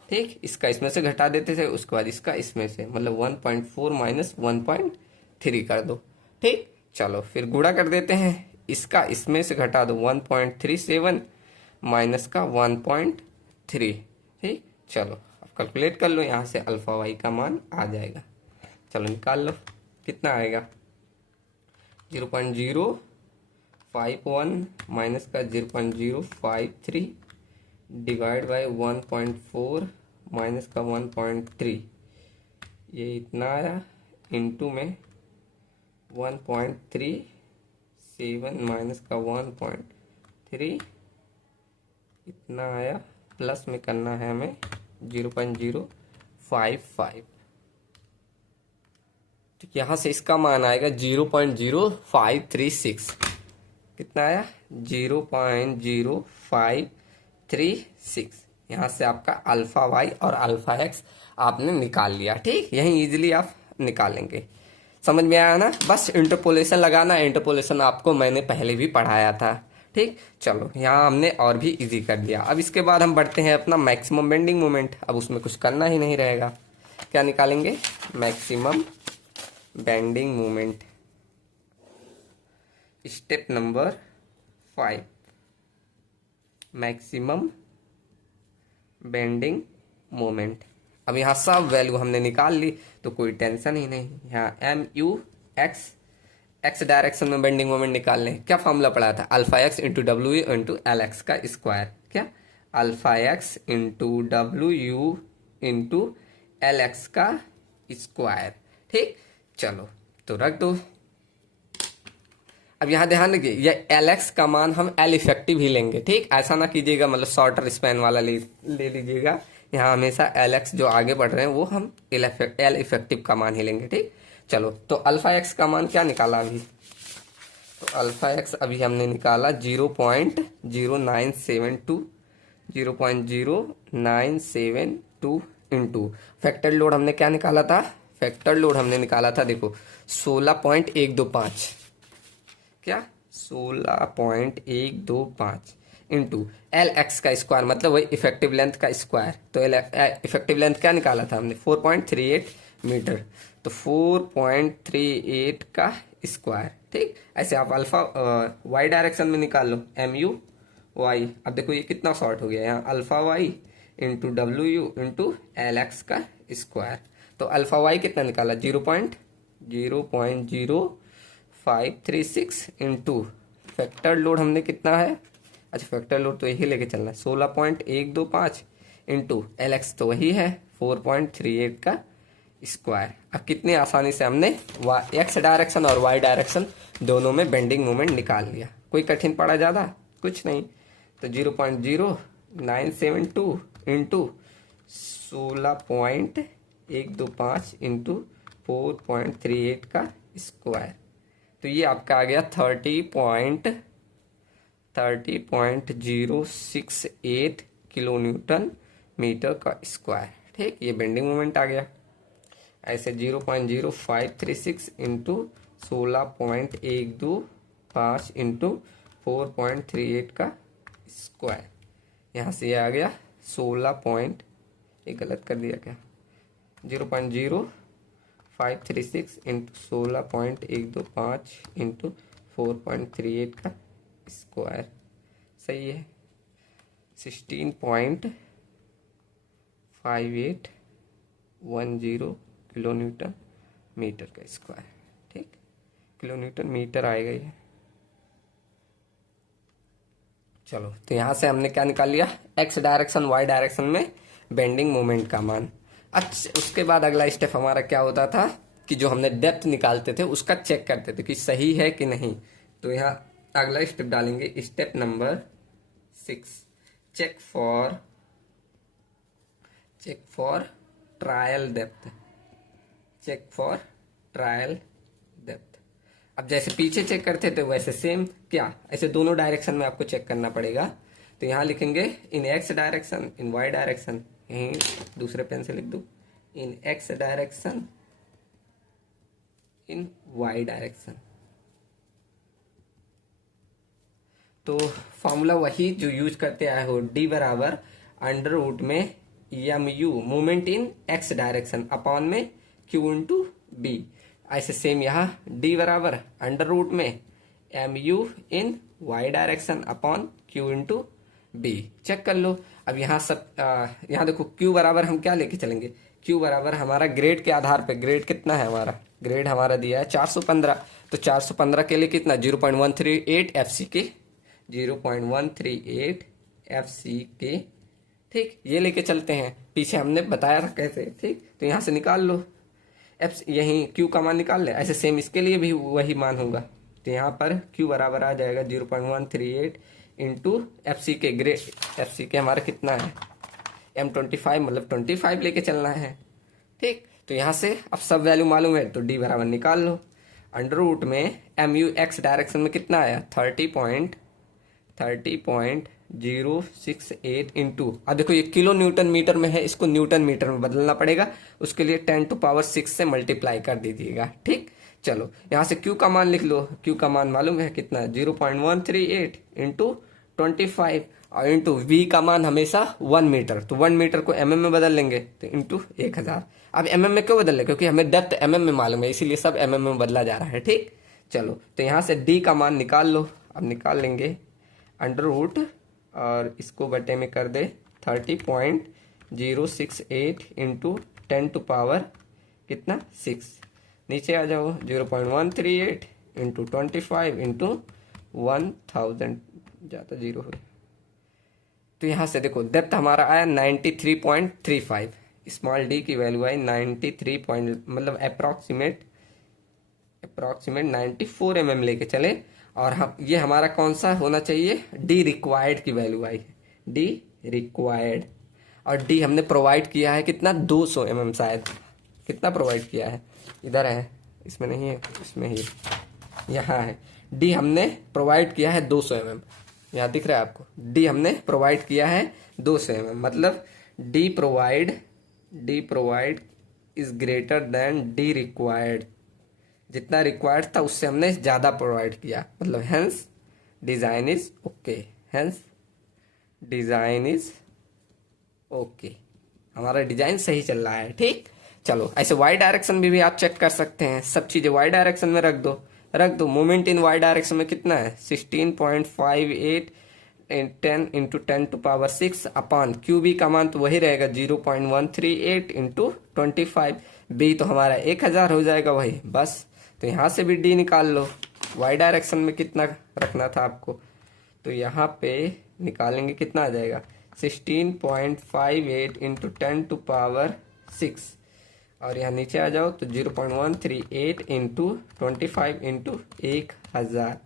ठीक, इसका इसमें से घटा देते थे, उसके बाद इसका इसमें से, मतलब 1.4 माइनस 1.3 कर दो। ठीक, चलो फिर गुणा कर देते हैं, इसका इसमें से घटा दो 1.37 माइनस का 1.3। ठीक, चलो अब कैलकुलेट कर लो, यहाँ से अल्फा वाई का मान आ जाएगा। चलो निकाल लो, कितना आएगा 0.051 माइनस का 0.053 डिवाइड बाय 1.4 माइनस का 1.3, ये इतना आया, इनटू में 1.37 माइनस का 1.3 इतना आया, प्लस में करना है हमें 0.055। तो यहाँ से इसका मान आएगा 0.0536। कितना आया 0.0536। यहाँ से आपका अल्फा वाई और अल्फा एक्स आपने निकाल लिया। ठीक, यही इजीली आप निकालेंगे। समझ में आया ना? बस इंटरपोलेशन लगाना है। इंटरपोलेशन आपको मैंने पहले भी पढ़ाया था। ठीक, चलो यहाँ हमने और भी इजी कर दिया। अब इसके बाद हम बढ़ते हैं अपना मैक्सिमम बेंडिंग मोमेंट। अब उसमें कुछ करना ही नहीं रहेगा। क्या निकालेंगे? Maximum bending moment. Step number 5, maximum bending moment. अब यहाँ सब वैल्यू हमने निकाल ली, तो कोई टेंशन ही नहीं। यहाँ एक्स डायरेक्शन में बेंडिंग मोमेंट निकालने, क्या फॉर्मूला पढ़ा था? Alpha x into W U into L X का स्क्वायर। क्या? Alpha x into W U into L X का स्क्वायर। ठीक, चलो तो रख दो। अब यहाँ ध्यान रखिए, ये एल एक्स का मान हम एल इफेक्टिव ही लेंगे। ठीक, ऐसा ना कीजिएगा मतलब शॉर्टर स्पैन वाला ले लीजिएगा। यहाँ हमेशा एल एक्स जो आगे बढ़ रहे हैं वो हम एल इफेक्टिव का मान ही लेंगे। ठीक, चलो तो अल्फा एक्स का मान क्या निकाला अभी? तो अल्फा एक्स अभी हमने निकाला 0.0972 0.0972 इंटू फैक्टर लोड हमने क्या निकाला था? फैक्टर लोड हमने निकाला था, देखो 16.125। क्या? 16.125 इंटू एल एक्स का स्क्वायर, मतलब वही इफेक्टिव लेंथ का स्क्वायर। तो इफेक्टिव लेंथ क्या निकाला था हमने? 4.38 मीटर। तो 4.38 का स्क्वायर। ठीक, ऐसे आप अल्फा वाई डायरेक्शन में निकाल लो, एम यू वाई। अब देखो ये कितना शॉर्ट हो गया, यहाँ alpha Y into W U into L X का स्क्वायर। तो अल्फा वाई कितना निकाला? 0.0536 इंटू फैक्टर लोड हमने कितना है? अच्छा, फैक्टर लोड तो यही लेके चलना है, 16.125 इंटू एल एक्स तो वही है 4.38 का स्क्वायर। अब कितनी आसानी से हमने एक्स डायरेक्शन और वाई डायरेक्शन दोनों में बेंडिंग मोमेंट निकाल लिया। कोई कठिन पड़ा ज़्यादा? कुछ नहीं। तो 0.0972 इंटू 16.125 125 इंटू 4.38 का स्क्वायर। तो ये आपका आ गया 30.068 किलो न्यूटन मीटर का स्क्वायर। ठीक, ये बेंडिंग मोमेंट आ गया। ऐसे 0.0536 इंटू 16.125 इंटू 4.38 का स्क्वायर। यहाँ से ये आ गया 16 पॉइंट, ये गलत कर दिया क्या, 0.0536 इंटू 16.125 इंटू 4.38 का स्क्वायर। सही है, 16.5810 किलो न्यूटन मीटर का स्क्वायर। ठीक, किलो न्यूटन मीटर आएगा ये। चलो, तो यहाँ से हमने क्या निकाल लिया, एक्स डायरेक्शन वाई डायरेक्शन में बेंडिंग मोमेंट का मान। अच्छा, उसके बाद अगला स्टेप हमारा क्या होता था कि जो हमने डेप्थ निकालते थे उसका चेक करते थे कि सही है कि नहीं। तो यहाँ अगला स्टेप डालेंगे, step number 6, check for trial depth. Check for trial depth. अब जैसे पीछे चेक करते थे वैसे सेम क्या, ऐसे दोनों डायरेक्शन में आपको चेक करना पड़ेगा। तो यहाँ लिखेंगे in X direction, in Y direction, यहीं दूसरे पेन से लिख दो, in X direction, in Y direction. तो फॉर्मूला वही जो यूज करते आए हो, डी बराबर अंडर रूट में M U movement in X direction upon में क्यू इंटू बी। ऐसे सेम यहाँ डी बराबर अंडर रूट में M U in Y direction upon Q into B. Check कर लो। अब यहाँ सब यहाँ देखो क्यू बराबर हम क्या लेके चलेंगे, क्यू बराबर हमारा ग्रेड के आधार पे, ग्रेड कितना है हमारा, ग्रेड हमारा दिया है 415। तो 415 के लिए कितना 0.138 एफसी के, 0.138 एफसी के। ठीक, ये लेके चलते हैं, पीछे हमने बताया था कैसे। ठीक, तो यहाँ से निकाल लो एफ, यहीं क्यू का मान निकाल ले। ऐसे सेम इसके लिए भी वही मान होगा। तो यहाँ पर क्यू बराबर आ जाएगा 0.138 इंटू एफ सी के, ग्रेड एफ सी के हमारा कितना है M25, मतलब 25 लेके चलना है। ठीक, तो यहाँ से अब सब वैल्यू मालूम है तो डी बराबर निकाल लो। अंडर रूट में एम यू एक्स डायरेक्शन में कितना आया 30.068 इंटू, अब देखो ये किलो न्यूटन मीटर में है, इसको न्यूटन मीटर में बदलना पड़ेगा। उसके लिए 10⁶ से मल्टीप्लाई कर दीजिएगा। ठीक, चलो यहाँ से Q का मान लिख लो। Q का मान मालूम है कितना, 0.138 इंटू 25 और इंटू V का मान हमेशा 1 मीटर, तो 1 मीटर को mm में बदल लेंगे तो इंटू 1000। अब mm में क्यों बदल रहे, क्योंकि हमें डेप्थ mm में मालूम है, इसीलिए सब mm में बदला जा रहा है। ठीक, चलो तो यहाँ से D का मान निकाल लो। अब निकाल लेंगे अंडर रूट और इसको बटे में कर दे 30.068 इंटू 10⁻, कितना 6। नीचे आ जाओ 0.138 इंटू 25 इंटू 1000, ज़्यादा जीरो हो। तो यहाँ से देखो डेप्थ हमारा आया 93.35, स्मॉल डी की वैल्यू आई 93 पॉइंट, मतलब अप्रॉक्सीमेट 94 mm लेके चले। और हम ये हमारा कौन सा होना चाहिए, डी रिक्वायर्ड की वैल्यू आई है, डी रिक्वायर्ड। और डी हमने प्रोवाइड किया है कितना 200 mm, शायद कितना प्रोवाइड किया है, इधर है, इसमें नहीं है, इसमें ही यहाँ है। डी हमने प्रोवाइड किया है 200 mm, यहाँ दिख रहा है आपको, डी हमने प्रोवाइड किया है 200 mm, मतलब D provide is greater then D required. जितना रिक्वायर्ड था उससे हमने ज़्यादा प्रोवाइड किया, मतलब hence design is okay, hence design is okay, हमारा डिज़ाइन सही चल रहा है। ठीक, चलो ऐसे वाई डायरेक्शन में भी आप चेक कर सकते हैं, सब चीज़ें वाई डायरेक्शन में रख दो। मोमेंट इन वाई डायरेक्शन में कितना है 16.58 10 इंटू 10⁻6 अपॉन क्यू बी का मान तो वही रहेगा 0.138 इंटू 25, बी तो हमारा 1000 हो जाएगा वही बस। तो यहाँ से भी डी निकाल लो, वाई डायरेक्शन में कितना रखना था आपको, तो यहाँ पे निकालेंगे कितना आ जाएगा 16.58 इंटू 10⁻6 और यहाँ नीचे आ जाओ तो 0.138 इंटू 25 इंटू 1000।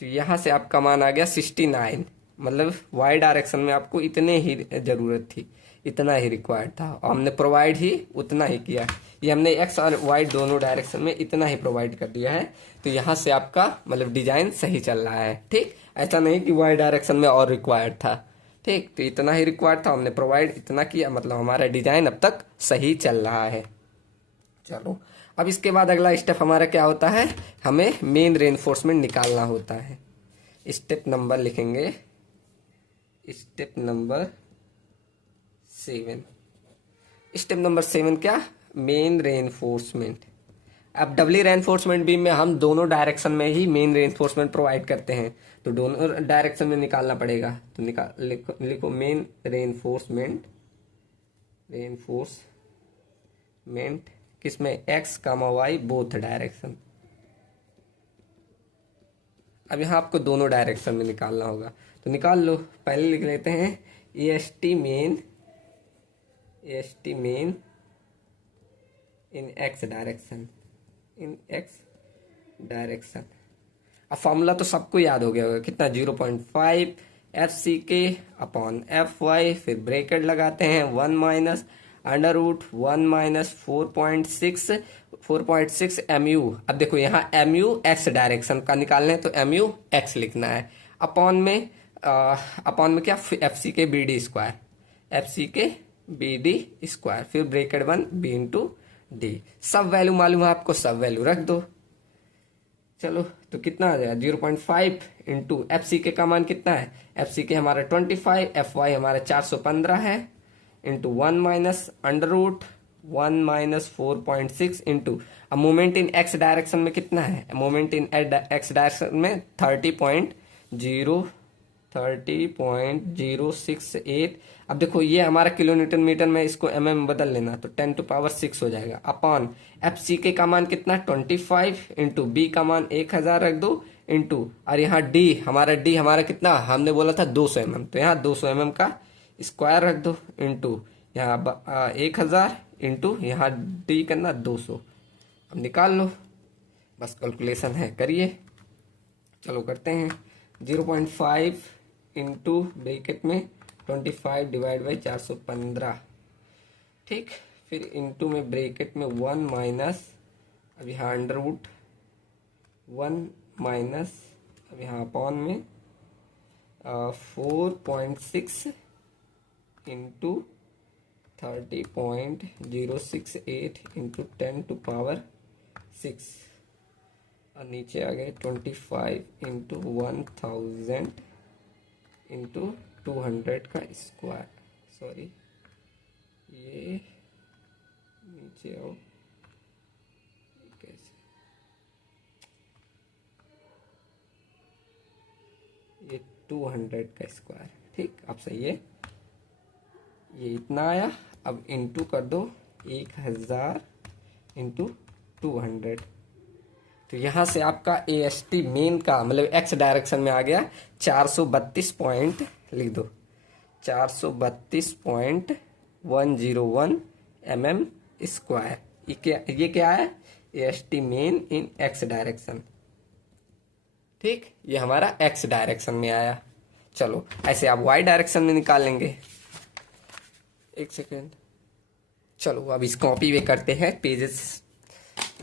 तो यहाँ से आपका मान आ गया 69, मतलब वाई डायरेक्शन में आपको इतने ही ज़रूरत थी, इतना ही रिक्वायर्ड था और हमने प्रोवाइड ही उतना ही किया। ये हमने एक्स और वाई दोनों डायरेक्शन में इतना ही प्रोवाइड कर दिया है। तो यहाँ से आपका मतलब डिजाइन सही चल रहा है। ठीक, ऐसा नहीं कि वाई डायरेक्शन में और रिक्वायर्ड था। ठीक, तो इतना ही रिक्वायर्ड था, हमने प्रोवाइड इतना किया, मतलब हमारा डिजाइन अब तक सही चल रहा है। चलो, अब इसके बाद अगला स्टेप हमारा क्या होता है, हमें मेन रेनफोर्समेंट निकालना होता है। स्टेप नंबर लिखेंगे, स्टेप नंबर 7। स्टेप नंबर 7 क्या, मेन रेनफोर्समेंट। अब डबली रेनफोर्समेंट बीम में हम दोनों डायरेक्शन में ही मेन रेनफोर्समेंट प्रोवाइड करते हैं, तो दोनों डायरेक्शन में निकालना पड़ेगा। तो लिखो मेन रेनफोर्समेंट, रेनफोर्समेंट किसमें, x comma y both direction. अब यहाँ आपको दोनों डायरेक्शन में निकालना होगा, तो निकाल लो। पहले लिख लेते हैं एएसटी मेन, एएसटी मेन इन एक्स डायरेक्शन, इन एक्स डायरेक्शन। अब फॉर्मूला तो सबको याद हो गया होगा, कितना 0.5 F C K upon F Y, फिर ब्रैकेट लगाते हैं 1 minus under root 1 minus 4.6 M U. अब देखो यहाँ एम यू एक्स डायरेक्शन का निकालना है, तो एम यू एक्स लिखना है। अपॉन में क्या, एफ सी के B D square, F C के बी डी स्क्वायर, फिर ब्रैकेट 1 बी इंटू डी। सब वैल्यू मालूम है आपको, सब वैल्यू रख दो। चलो, तो कितना आ जाएगा 0.5 इंटू एफ सी के का मान कितना है, एफ सी के हमारा 25, एफ वाई हमारा 415 है, into 1 minus under root 1 minus 4.6 into, अब मोमेंट इन एक्स डायरेक्शन में कितना है, मोमेंट इन एक्स डायरेक्शन में 30.068। अब देखो ये हमारा किलो न्यूटन मीटर में, इसको mm बदल लेना, तो 10⁻6 हो जाएगा। अपॉन एफ सी के का मान कितना 25 इंटू बी का मान 1000 रख दो, इंटू और यहाँ डी हमारा कितना, हमने बोला था 200 mm, तो यहाँ 200 mm का स्क्वायर रख दो, इंटू यहाँ 1000 इंटू यहाँ डी करना 200। अब निकाल लो, बस कैलकुलेशन है, करिए। चलो करते हैं, 0.5 इंटू ब्रैकेट में 25 डिवाइड बाई 415। ठीक, फिर इंटू में ब्रैकेट में 1 माइनस, अब यहाँ अंडर रूट 1 माइनस, अब यहाँ अपॉन में 4.6 इंटू 30.068 इंटू 10⁻6, और नीचे आ गए 25 इंटू 1000 इंटू 200 का स्क्वायर। सॉरी, ये नीचे आओ, कैसे, ये 200 का स्क्वायर। ठीक, अब सही है, ये इतना आया। अब इंटू कर दो 1000 इंटू 200, तो यहाँ से आपका ए एस टी मेन का मतलब एक्स डायरेक्शन में आ गया 432 पॉइंट, लिख दो 432.101 mm स्क्वायर। ये क्या है, A S T main in X direction. ठीक, ये हमारा एक्स डायरेक्शन में आया। चलो, ऐसे आप वाई डायरेक्शन में निकालेंगे। एक सेकेंड, चलो अब इस कॉपी में करते हैं, पेजेस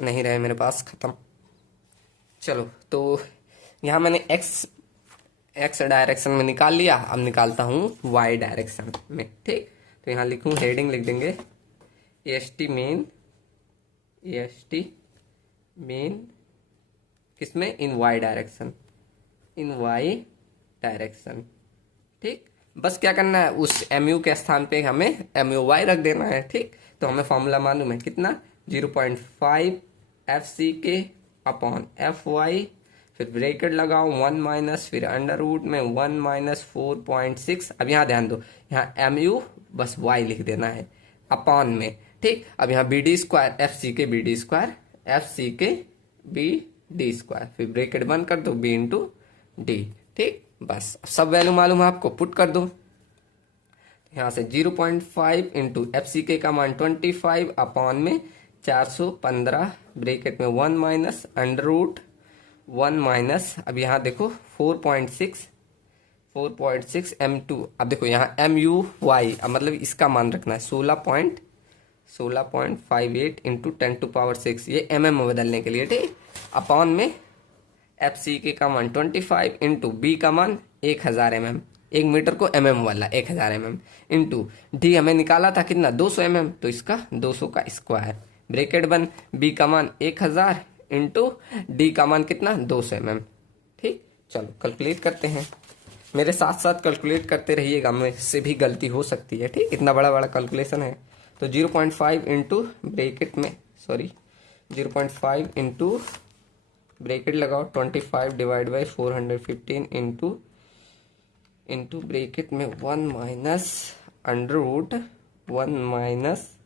नहीं रहे मेरे पास, खत्म। चलो, तो यहाँ मैंने एक्स डायरेक्शन में निकाल लिया, अब निकालता हूँ वाई डायरेक्शन में। ठीक, तो यहाँ लिखूँ, हेडिंग लिख देंगे एस टी मेन किसमें, इन Y direction, in Y direction. ठीक, बस क्या करना है, उस एम यू के स्थान पे हमें एम यू वाई रख देना है। ठीक, तो हमें फॉर्मूला मालूम है कितना, 0.5 F C K upon F Y, फिर ब्रैकेट लगाओ 1 माइनस, फिर अंडर रूट में 1 माइनस 4.6। अब यहाँ ध्यान दो, यहाँ एम यू बस वाई लिख देना है अपॉन में। ठीक, अब यहाँ B D square, F C के B D square, F C के बी डी स्क्वायर, फिर ब्रैकेट बंद कर दो बी इंटू डी। ठीक, बस सब वैल्यू मालूम है आपको, पुट कर दो। यहाँ से 0.5 इंटू एफ सी के का मान 25 अपॉन में 415, ब्रैकेट में 1 माइनस अंडर रूट 1 माइनस, अब यहाँ देखो 4.6 4.6 m2। अब देखो यहाँ MUY, अब मतलब इसका मान रखना है 16.58 इंटू 10⁶, ये mm में बदलने के लिए, ठीक। अपॉन में FCK का मान 25 इंटू B का मान 1000 mm, 1 मीटर को mm वाला 1000 mm, इंटू D हमें निकाला था कितना 200 mm, तो इसका 200 का स्क्वायर, ब्रेकेट बन, B का मान 1000 इंटू D का मान कितना 200 mm, ठीक। चलो कैलकुलेट करते हैं, मेरे साथ साथ कैलकुलेट करते रहिएगा, मुझसे भी गलती हो सकती है, ठीक। इतना बड़ा बड़ा कैलकुलेशन है। तो 0.5 इंटू ब्रेकेट में 0.5 इंटू ब्रेकेट लगाओ 25 डिवाइड बाई 415 इंटू ब्रेकेट में 1 माइनस √1 माइनस,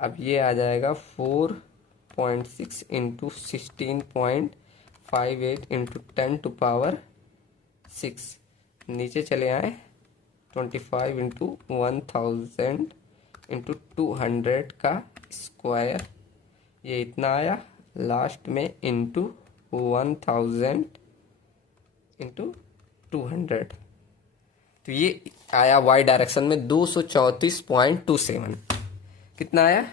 अब ये आ जाएगा 4.6 इंटू 16.58 इंटू 10⁶, नीचे चले आए 25 इंटू 1000 इंटू 200 का स्क्वायर, ये इतना आया, लास्ट में इंटू 1000 इंटू 200, तो ये आया वाई डायरेक्शन में 234.27, कितना आया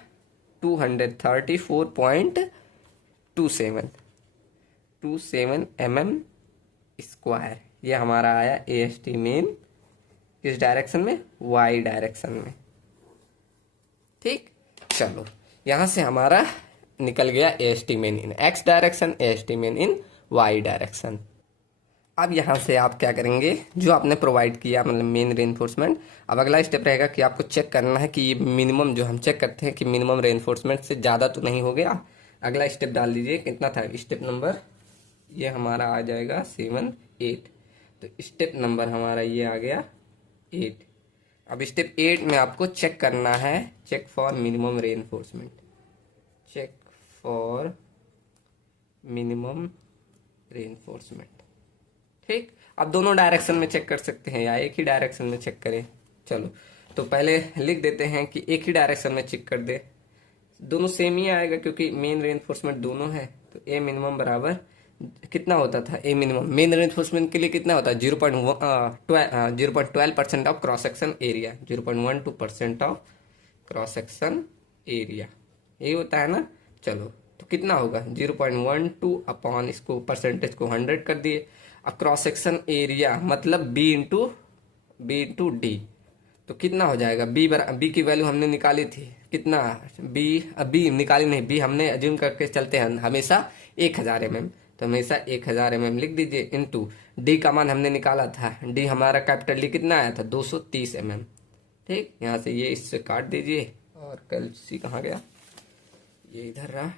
234.27 mm स्क्वायर, ये हमारा आया AST मेन, किस डायरेक्शन में, वाई डायरेक्शन में, ठीक। चलो यहां से हमारा निकल गया AST मेन इन X डायरेक्शन, AST मेन इन Y डायरेक्शन। अब यहाँ से आप क्या करेंगे, जो आपने प्रोवाइड किया मतलब मेन रेनफोर्समेंट, अब अगला स्टेप रहेगा कि आपको चेक करना है कि ये मिनिमम, जो हम चेक करते हैं कि मिनिमम रेनफोर्समेंट से ज़्यादा तो नहीं हो गया। अगला स्टेप डाल दीजिए, कितना था स्टेप नंबर, ये हमारा आ जाएगा 7 8, तो स्टेप नंबर हमारा ये आ गया 8। अब स्टेप 8 में आपको चेक करना है, check for minimum reinforcement, check for minimum reinforcement, ठीक। अब दोनों डायरेक्शन में चेक कर सकते हैं या एक ही डायरेक्शन में चेक करें। चलो तो पहले लिख देते हैं कि एक ही डायरेक्शन में चेक कर दे, दोनों सेम ही आएगा क्योंकि मेन रेनफोर्समेंट दोनों है। तो ए मिनिमम बराबर कितना होता था, ए मिनिमम मेन रेनफोर्समेंट के लिए कितना होता है 0.12% of cross section area, 0.12% of cross section area, यही होता है ना। चलो तो कितना होगा 0.12 अपॉन इसको परसेंटेज को 100 कर दिए, अब क्रॉस सेक्शन एरिया मतलब बी इंटू डी, तो कितना हो जाएगा बी की वैल्यू हमने निकाली थी कितना, बी निकाली नहीं, बी हमने अज्यूम करके चलते हैं हमेशा 1000 mm, तो हमेशा 1000 mm लिख दीजिए, इंटू डी का मान हमने निकाला था, डी हमारा कैपिटल डी कितना आया था 230 mm, ठीक। यहाँ से ये इससे काट दीजिए, और कल सी कहाँ गया, ये इधर रहा,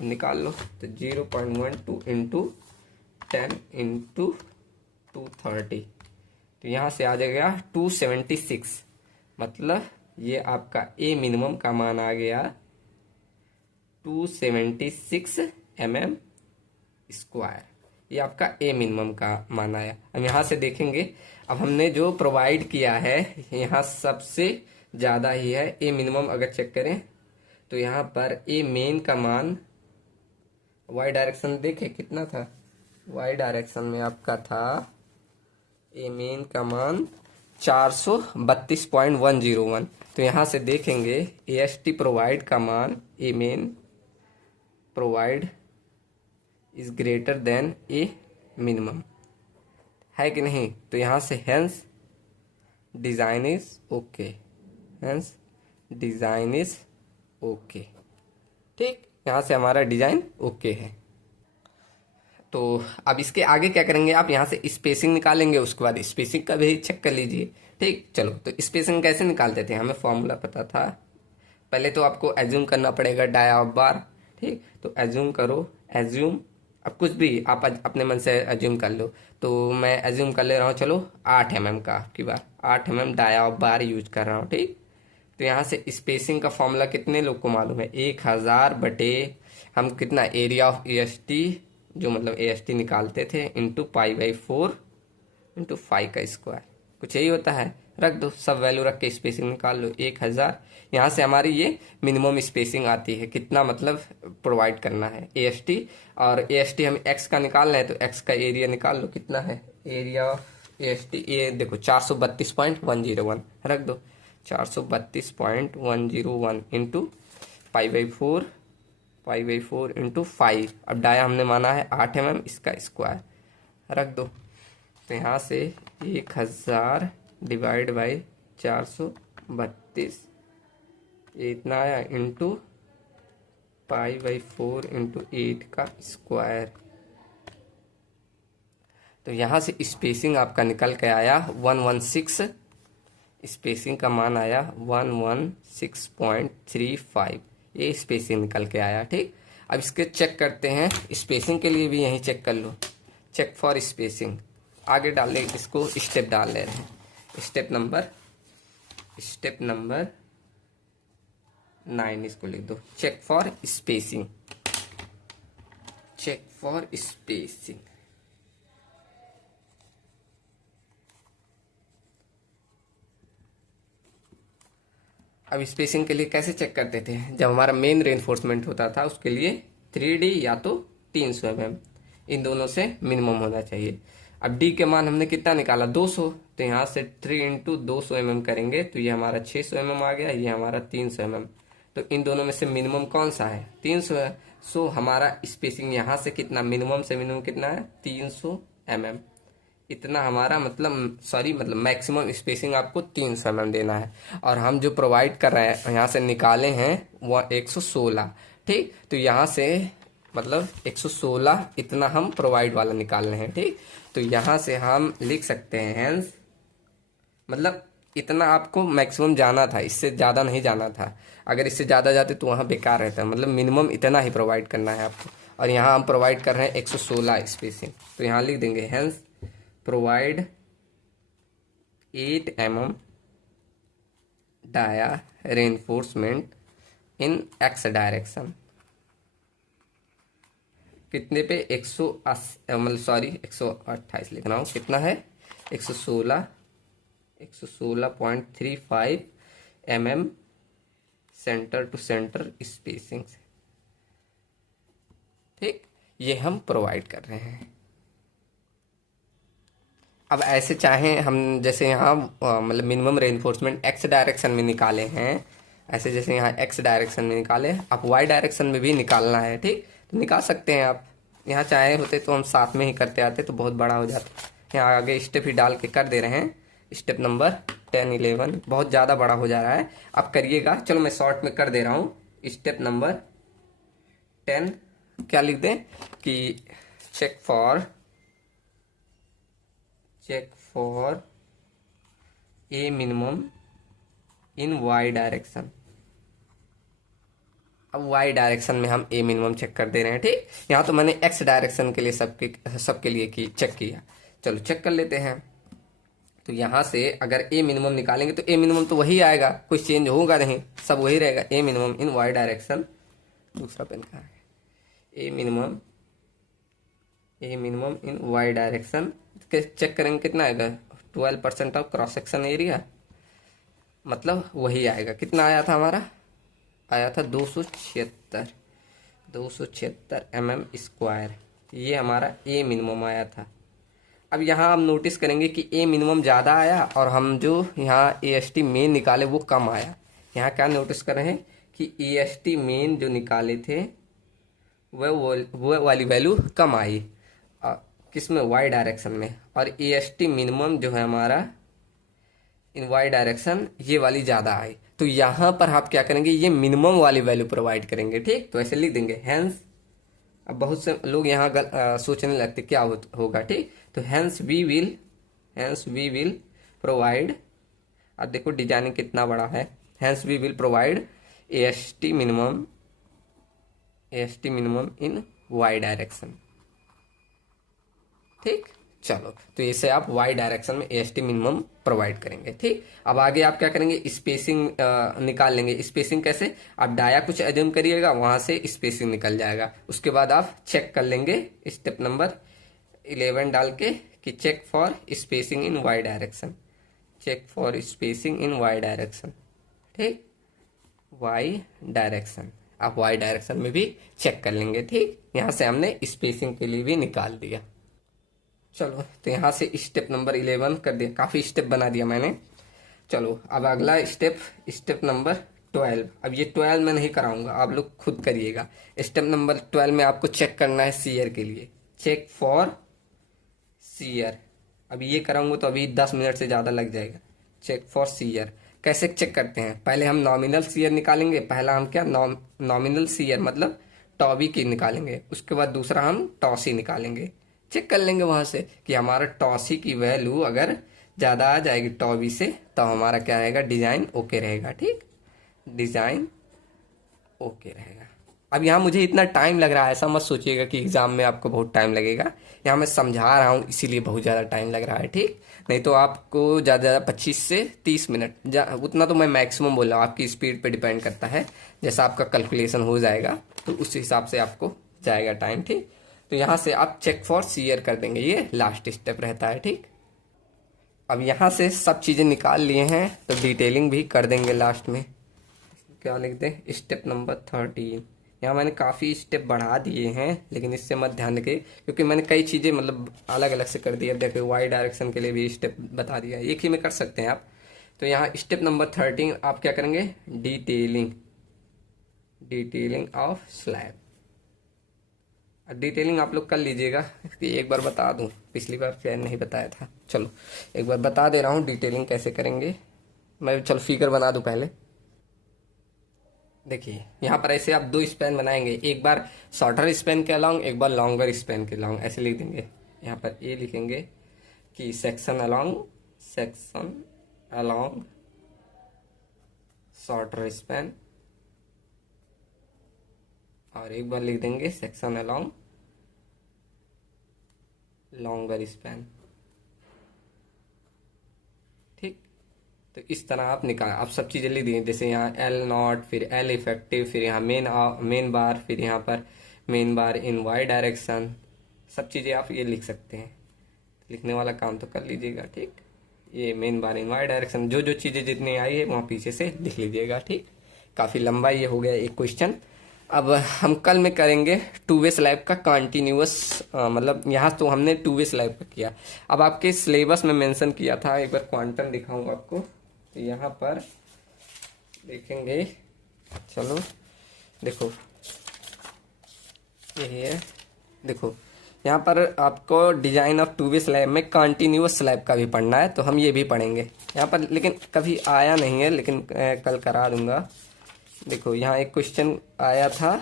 निकाल लो, तो 0.12 इंटू 10 इंटू 230, तो यहाँ से आ जाएगा 276, मतलब ये आपका ए मिनिमम का मान आ गया 276 mm स्क्वायर, ये आपका ए मिनिमम का मान आया। अब यहाँ से देखेंगे, अब हमने जो प्रोवाइड किया है यहाँ सबसे ज़्यादा ही है ए मिनिमम, अगर चेक करें तो यहाँ पर ए मेन का मान वाई डायरेक्शन देखे कितना था, वाई डायरेक्शन में आपका था ए मेन का मान 432.101, तो यहाँ से देखेंगे AST प्रोवाइड का मान A main provide is greater than A minimum, है कि नहीं। तो यहाँ से hence design is okay, hence design is okay, ठीक। यहाँ से हमारा डिजाइन ओके है। तो अब इसके आगे क्या करेंगे, आप यहाँ से स्पेसिंग निकालेंगे, उसके बाद स्पेसिंग का भी चेक कर लीजिए, ठीक। चलो तो स्पेसिंग कैसे निकालते थे, हमें फॉर्मूला पता था, पहले तो आपको एज्यूम करना पड़ेगा डाया ऑफ बार, ठीक। तो एज्यूम करो, एज्यूम अब कुछ भी आप अपने मन से एज्यूम कर लो, तो मैं एज्यूम कर ले रहा हूँ, चलो 8 mm का, की bar 8 mm dia of bar use कर रहा हूँ, ठीक। तो यहाँ से स्पेसिंग का फॉर्मूला कितने लोग को मालूम है, 1000 बटे हम कितना एरिया ऑफ AST, जो मतलब AST निकालते थे, इंटू π/4 इंटू 5 का स्क्वायर, कुछ यही होता है, रख दो सब वैल्यू रख के स्पेसिंग निकाल लो 1000। यहाँ से हमारी ये मिनिमम स्पेसिंग आती है, कितना मतलब प्रोवाइड करना है AST, और AST हम x का निकालना है तो x का एरिया निकाल लो, कितना है एरिया ऑफ AST ये देखो 432.101 रख दो, 432.101 into pi by four into 5। अब डाया हमने माना है 8 mm, इसका स्क्वायर रख दो। तो यहाँ से 1000 डिवाइड बाई 432 ये इतना आया, इंटू पाई/4 इंटू 8 का स्क्वायर। तो यहाँ से स्पेसिंग आपका निकल के आया 116, स्पेसिंग का मान आया 116.35, ये स्पेसिंग निकल के आया। ठीक, अब इसके चेक करते हैं, स्पेसिंग के लिए भी यहीं चेक कर लो, चेक फॉर स्पेसिंग। आगे डाल ले, इसको स्टेप डाल ले रहे हैं, स्टेप नंबर 9 इसको लिख दो, check for spacing, check for spacing. अब स्पेसिंग के लिए कैसे चेक करते थे, जब हमारा मेन रेनफोर्समेंट होता था उसके लिए 3D या तो 300 mm, इन दोनों से मिनिमम होना चाहिए। अब D के मान हमने कितना निकाला 200, तो यहाँ से 3 इंटू 200 mm करेंगे तो ये हमारा 600 mm आ गया, ये हमारा 300 mm। तो इन दोनों में से मिनिमम कौन सा है, 300 है। सो हमारा स्पेसिंग यहाँ से कितना, मिनिमम से मिनिमम कितना है 300 mm, इतना हमारा मतलब मैक्सिमम स्पेसिंग आपको 300 mm देना है। और हम जो प्रोवाइड कर रहे हैं यहाँ से निकाले हैं वो 116। ठीक, तो यहाँ से मतलब 116 इतना हम प्रोवाइड वाला निकाल रहे हैं। ठीक, तो यहाँ से हम लिख सकते हैं हैंस, मतलब इतना आपको मैक्सिमम जाना था, इससे ज़्यादा नहीं जाना था। अगर इससे ज़्यादा जाते तो वहाँ बेकार रहता, मतलब मिनिमम इतना ही प्रोवाइड करना है आपको। और यहाँ हम प्रोवाइड कर रहे हैं 116 स्पेसिंग, तो यहाँ लिख देंगे hence provide 8 mm dia reinforcement in X direction. कितने पे 128 लिख रहा हूँ, कितना है 116.35 mm centre to centre spacing से। ठीक, ये हम प्रोवाइड कर रहे हैं। अब ऐसे चाहें हम, जैसे यहाँ मतलब मिनिमम रेनफोर्समेंट एक्स डायरेक्शन में निकाले हैं, ऐसे जैसे यहाँ एक्स डायरेक्शन में निकाले, आप वाई डायरेक्शन में भी निकालना है। ठीक, तो निकाल सकते हैं आप। यहाँ चाहे होते तो हम साथ में ही करते आते तो बहुत बड़ा हो जाता। यहाँ आगे स्टेप ही डाल के कर दे रहे हैं, स्टेप नंबर 10 11 बहुत ज़्यादा बड़ा हो जा रहा है, आप करिएगा। चलो मैं शॉर्ट में कर दे रहा हूँ। स्टेप नंबर 10 क्या लिख दें कि check for A minimum in Y direction. अब वाई डायरेक्शन में हम ए मिनिमम चेक कर दे रहे हैं। ठीक, यहाँ तो मैंने एक्स डायरेक्शन के लिए सबके लिए चेक किया। चलो चेक कर लेते हैं। तो यहाँ से अगर ए मिनिमम निकालेंगे तो ए मिनिमम तो वही आएगा, कुछ चेंज होगा नहीं, सब वही रहेगा। A minimum in Y direction, दूसरा पेन का है, A minimum in Y direction check करेंगे कितना आएगा, 12% ऑफ क्रॉस सेक्शन एरिया, मतलब वही आएगा। कितना आया था हमारा, आया था 276 mm स्क्वायर, ये हमारा ए मिनिमम आया था। अब यहाँ हम नोटिस करेंगे कि ए मिनिमम ज़्यादा आया और हम जो यहाँ AST मेन निकाले वो कम आया। यहाँ क्या नोटिस कर रहे हैं कि AST मेन जो निकाले थे वो वाली वैल्यू कम आई, किस में, वाई डायरेक्शन में। और AST मिनिमम जो है हमारा इन वाई डायरेक्शन, ये वाली ज़्यादा आई। तो यहाँ पर आप क्या करेंगे, ये मिनिमम वाली वैल्यू प्रोवाइड करेंगे। ठीक, तो ऐसे लिख देंगे हैंस। अब बहुत से लोग यहाँ सोचने लगते क्या होगा। ठीक, तो हैंस वी विल प्रोवाइड, अब देखो डिजाइनिंग कितना बड़ा है, hence we will provide AST minimum in Y direction. ठीक, चलो तो इसे आप वाई डायरेक्शन में AST मिनिमम प्रोवाइड करेंगे। ठीक, अब आगे आप क्या करेंगे, स्पेसिंग निकाल लेंगे। स्पेसिंग कैसे, आप डाया कुछ एज्यूम करिएगा, वहां से स्पेसिंग निकल जाएगा। उसके बाद आप चेक कर लेंगे स्टेप नंबर 11 डाल के कि check for spacing in Y direction, check for spacing in Y direction. ठीक, वाई डायरेक्शन, आप वाई डायरेक्शन में भी चेक कर लेंगे। ठीक, यहाँ से हमने स्पेसिंग के लिए भी निकाल दिया। चलो तो यहाँ से स्टेप नंबर 11 कर दिया, काफ़ी स्टेप बना दिया मैंने। चलो अब अगला स्टेप, स्टेप नंबर 12। अब ये 12 मैं नहीं कराऊंगा, आप लोग खुद करिएगा। स्टेप नंबर 12 में आपको चेक करना है सीयर के लिए, चेक फॉर सीयर। अब ये कराऊंगा तो अभी 10 मिनट से ज़्यादा लग जाएगा। चेक फॉर सीयर कैसे चेक करते हैं, पहले हम नॉमिनल सीयर निकालेंगे। पहला हम क्या नॉमिनल सीयर मतलब टॉबी की निकालेंगे, उसके बाद दूसरा हम टॉसी निकालेंगे। चेक कर लेंगे वहां से कि हमारा टॉसी की वैल्यू अगर ज़्यादा आ जाएगी टॉबी से तो हमारा क्या रहेगा, डिज़ाइन ओके रहेगा। ठीक, डिज़ाइन ओके रहेगा। अब यहाँ मुझे इतना टाइम लग रहा है, ऐसा मत सोचिएगा कि एग्जाम में आपको बहुत टाइम लगेगा। यहाँ मैं समझा रहा हूँ इसीलिए बहुत ज़्यादा टाइम लग रहा है। ठीक, नहीं तो आपको ज़्यादा ज़्यादा 25 से 30 मिनट उतना तो मैं मैक्सिमम बोल रहा हूँ, आपकी स्पीड पे डिपेंड करता है। जैसा आपका कैलकुलेशन हो जाएगा तो उस हिसाब से आपको जाएगा टाइम। ठीक, तो यहाँ से आप चेक फॉर सीयर कर देंगे, ये लास्ट स्टेप रहता है। ठीक, अब यहाँ से सब चीज़ें निकाल लिए हैं तो डिटेलिंग भी कर देंगे लास्ट में। क्या लिख दें, स्टेप नंबर 13। यहाँ मैंने काफ़ी स्टेप बढ़ा दिए हैं, लेकिन इससे मत ध्यान रखिए क्योंकि मैंने कई चीज़ें मतलब अलग अलग से कर दी है। अब देखिए वाई डायरेक्शन के लिए भी स्टेप बता दिया है, एक ही में कर सकते हैं आप। तो यहाँ स्टेप नंबर 13 आप क्या करेंगे, detailing, detailing of slab. Detailing आप लोग कर लीजिएगा, एक बार बता दूं, पिछली बार शायद नहीं बताया था। चलो एक बार बता दे रहा हूँ डिटेलिंग कैसे करेंगे मैं। चलो फिगर बना दूं पहले। देखिए यहाँ पर ऐसे आप दो स्पैन बनाएंगे, एक बार शॉर्टर स्पैन के अलॉन्ग, एक बार लॉन्गर स्पैन के अलॉन्ग, ऐसे लिख देंगे। यहाँ पर ये लिखेंगे कि section along, section along shorter span, और एक बार लिख देंगे सेक्शन अलॉन्ग लॉन्गर स्पैन। ठीक, तो इस तरह आप निकाल, आप सब चीज़ें लिख दिए, जैसे यहाँ एल नॉट, फिर एल इफेक्टिव, फिर यहाँ मेन बार, फिर यहाँ पर मेन बार इन वाई डायरेक्शन, सब चीज़ें आप ये लिख सकते हैं। लिखने वाला काम तो कर लीजिएगा। ठीक, ये मेन बार इन वाई डायरेक्शन, जो जो चीज़ें जितनी आई है वहाँ पीछे से लिख लीजिएगा। ठीक, काफ़ी लंबा ये हो गया एक क्वेश्चन। अब हम कल में करेंगे टू वे स्लैब का कंटिन्यूअस, मतलब यहाँ तो हमने टू वे स्लैब का किया। अब आपके सिलेबस में मेंशन किया था, एक बार क्वांटम दिखाऊंगा आपको। तो यहाँ पर देखेंगे, चलो देखो यही है, देखो यहाँ पर आपको design of to way slab में कंटिन्यूअस स्लैब का भी पढ़ना है, तो हम ये भी पढ़ेंगे यहाँ पर। लेकिन कभी आया नहीं है, लेकिन कल करा दूंगा। देखो यहाँ एक क्वेश्चन आया था,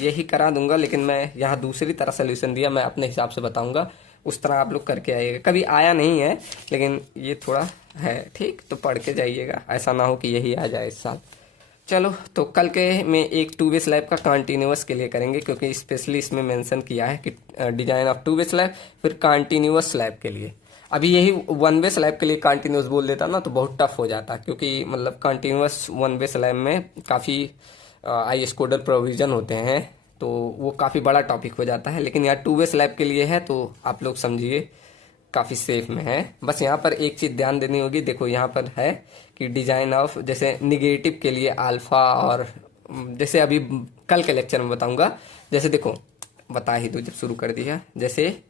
यही करा दूंगा, लेकिन मैं यहाँ दूसरी तरह सोल्यूशन दिया, मैं अपने हिसाब से बताऊंगा, उस तरह आप लोग करके आइएगा। कभी आया नहीं है लेकिन ये थोड़ा है। ठीक, तो पढ़ के जाइएगा, ऐसा ना हो कि यही आ जाए इस साल। चलो तो कल के में एक टू वे स्लैब का कंटिन्यूअस के लिए करेंगे, क्योंकि स्पेशली इसमें मेंशन किया है कि design of to way slab, फिर कंटिन्यूअस स्लैब के लिए। अभी यही वन वे स्लैब के लिए कंटिन्यूअस बोल देता ना तो बहुत टफ हो जाता, क्योंकि मतलब कंटिन्यूअस वन वे स्लैब में काफ़ी IS कोडर प्रोविजन होते हैं, तो वो काफ़ी बड़ा टॉपिक हो जाता है। लेकिन यहाँ टू वे स्लैब के लिए है तो आप लोग समझिए काफ़ी सेफ में है। बस यहाँ पर एक चीज़ ध्यान देनी होगी, देखो यहाँ पर है कि डिजाइन ऑफ, जैसे निगेटिव के लिए अल्फा, और जैसे अभी कल के लेक्चर में बताऊंगा। जैसे देखो बता ही दो जब शुरू कर दिया, जैसे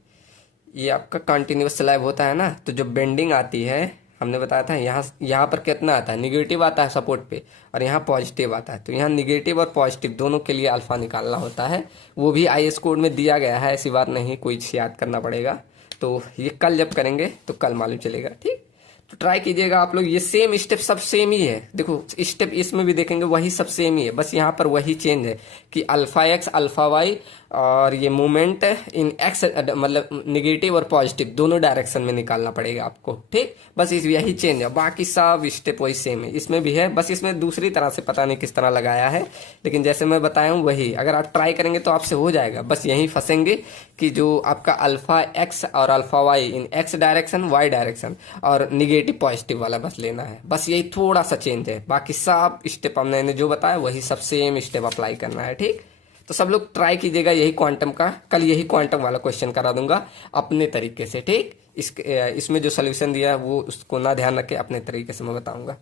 ये आपका कंटिन्यूअस स्लैब होता है ना, तो जो बेंडिंग आती है हमने बताया था, यहाँ पर कितना आता है, निगेटिव आता है सपोर्ट पे, और यहाँ पॉजिटिव आता है। तो यहाँ निगेटिव और पॉजिटिव दोनों के लिए अल्फा निकालना होता है, वो भी IS कोड में दिया गया है, ऐसी बात नहीं, कोई याद करना पड़ेगा। तो ये कल जब करेंगे तो कल मालूम चलेगा। ठीक, तो ट्राई कीजिएगा आप लोग, ये सेम स्टेप सब सेम ही है। देखो स्टेप इसमें भी देखेंगे वही सब सेम ही है, बस यहाँ पर वही चेंज है कि अल्फा एक्स अल्फा वाई, और ये मूवमेंट इन एक्स मतलब निगेटिव और पॉजिटिव दोनों डायरेक्शन में निकालना पड़ेगा आपको। ठीक, बस इस यही चेंज है, बाकी सब स्टेप वही सेम है। इसमें भी है, बस इसमें दूसरी तरह से पता नहीं किस तरह लगाया है, लेकिन जैसे मैं बताया हूँ वही, अगर आप ट्राई करेंगे तो आपसे हो जाएगा। बस यही फंसेंगे कि जो आपका अल्फा एक्स और अल्फा वाई इन एक्स डायरेक्शन वाई डायरेक्शन, और निगेटिव पॉजिटिव वाला बस लेना है, बस यही थोड़ा सा चेंज है। बाकी सब स्टेप हमने जो बताया वही सब सेम स्टेप अप्लाई करना है। ठीक, तो सब लोग ट्राई कीजिएगा यही क्वांटम का, कल यही क्वांटम वाला क्वेश्चन करा दूंगा अपने तरीके से। ठीक, इसमें जो सोल्यूशन दिया है वो उसको ना ध्यान रखे, अपने तरीके से मैं बताऊंगा।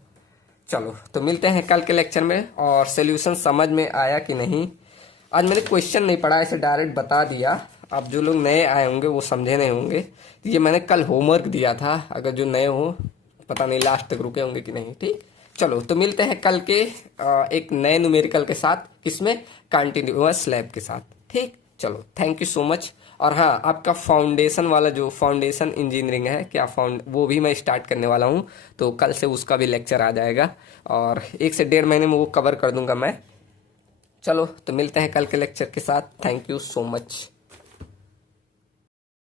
चलो तो मिलते हैं कल के लेक्चर में। और सोल्यूशन समझ में आया कि नहीं, आज मैंने क्वेश्चन नहीं पढ़ा, ऐसे डायरेक्ट बता दिया, आप जो लोग नए आए होंगे वो समझे नहीं होंगे, ये मैंने कल होमवर्क दिया था। अगर जो नए हो, पता नहीं लास्ट तक रुके होंगे कि नहीं। ठीक, चलो तो मिलते हैं कल के एक नए न्यूमेरिकल के साथ, किसमें, कंटिन्यूअस स्लैब के साथ। ठीक, चलो थैंक यू सो मच। और हाँ, आपका फाउंडेशन वाला जो फाउंडेशन इंजीनियरिंग है क्या, वो भी मैं स्टार्ट करने वाला हूँ, तो कल से उसका भी लेक्चर आ जाएगा और 1 से 1.5 महीने में वो कवर कर दूंगा मैं। चलो तो मिलते हैं कल के लेक्चर के साथ। Thank you so much.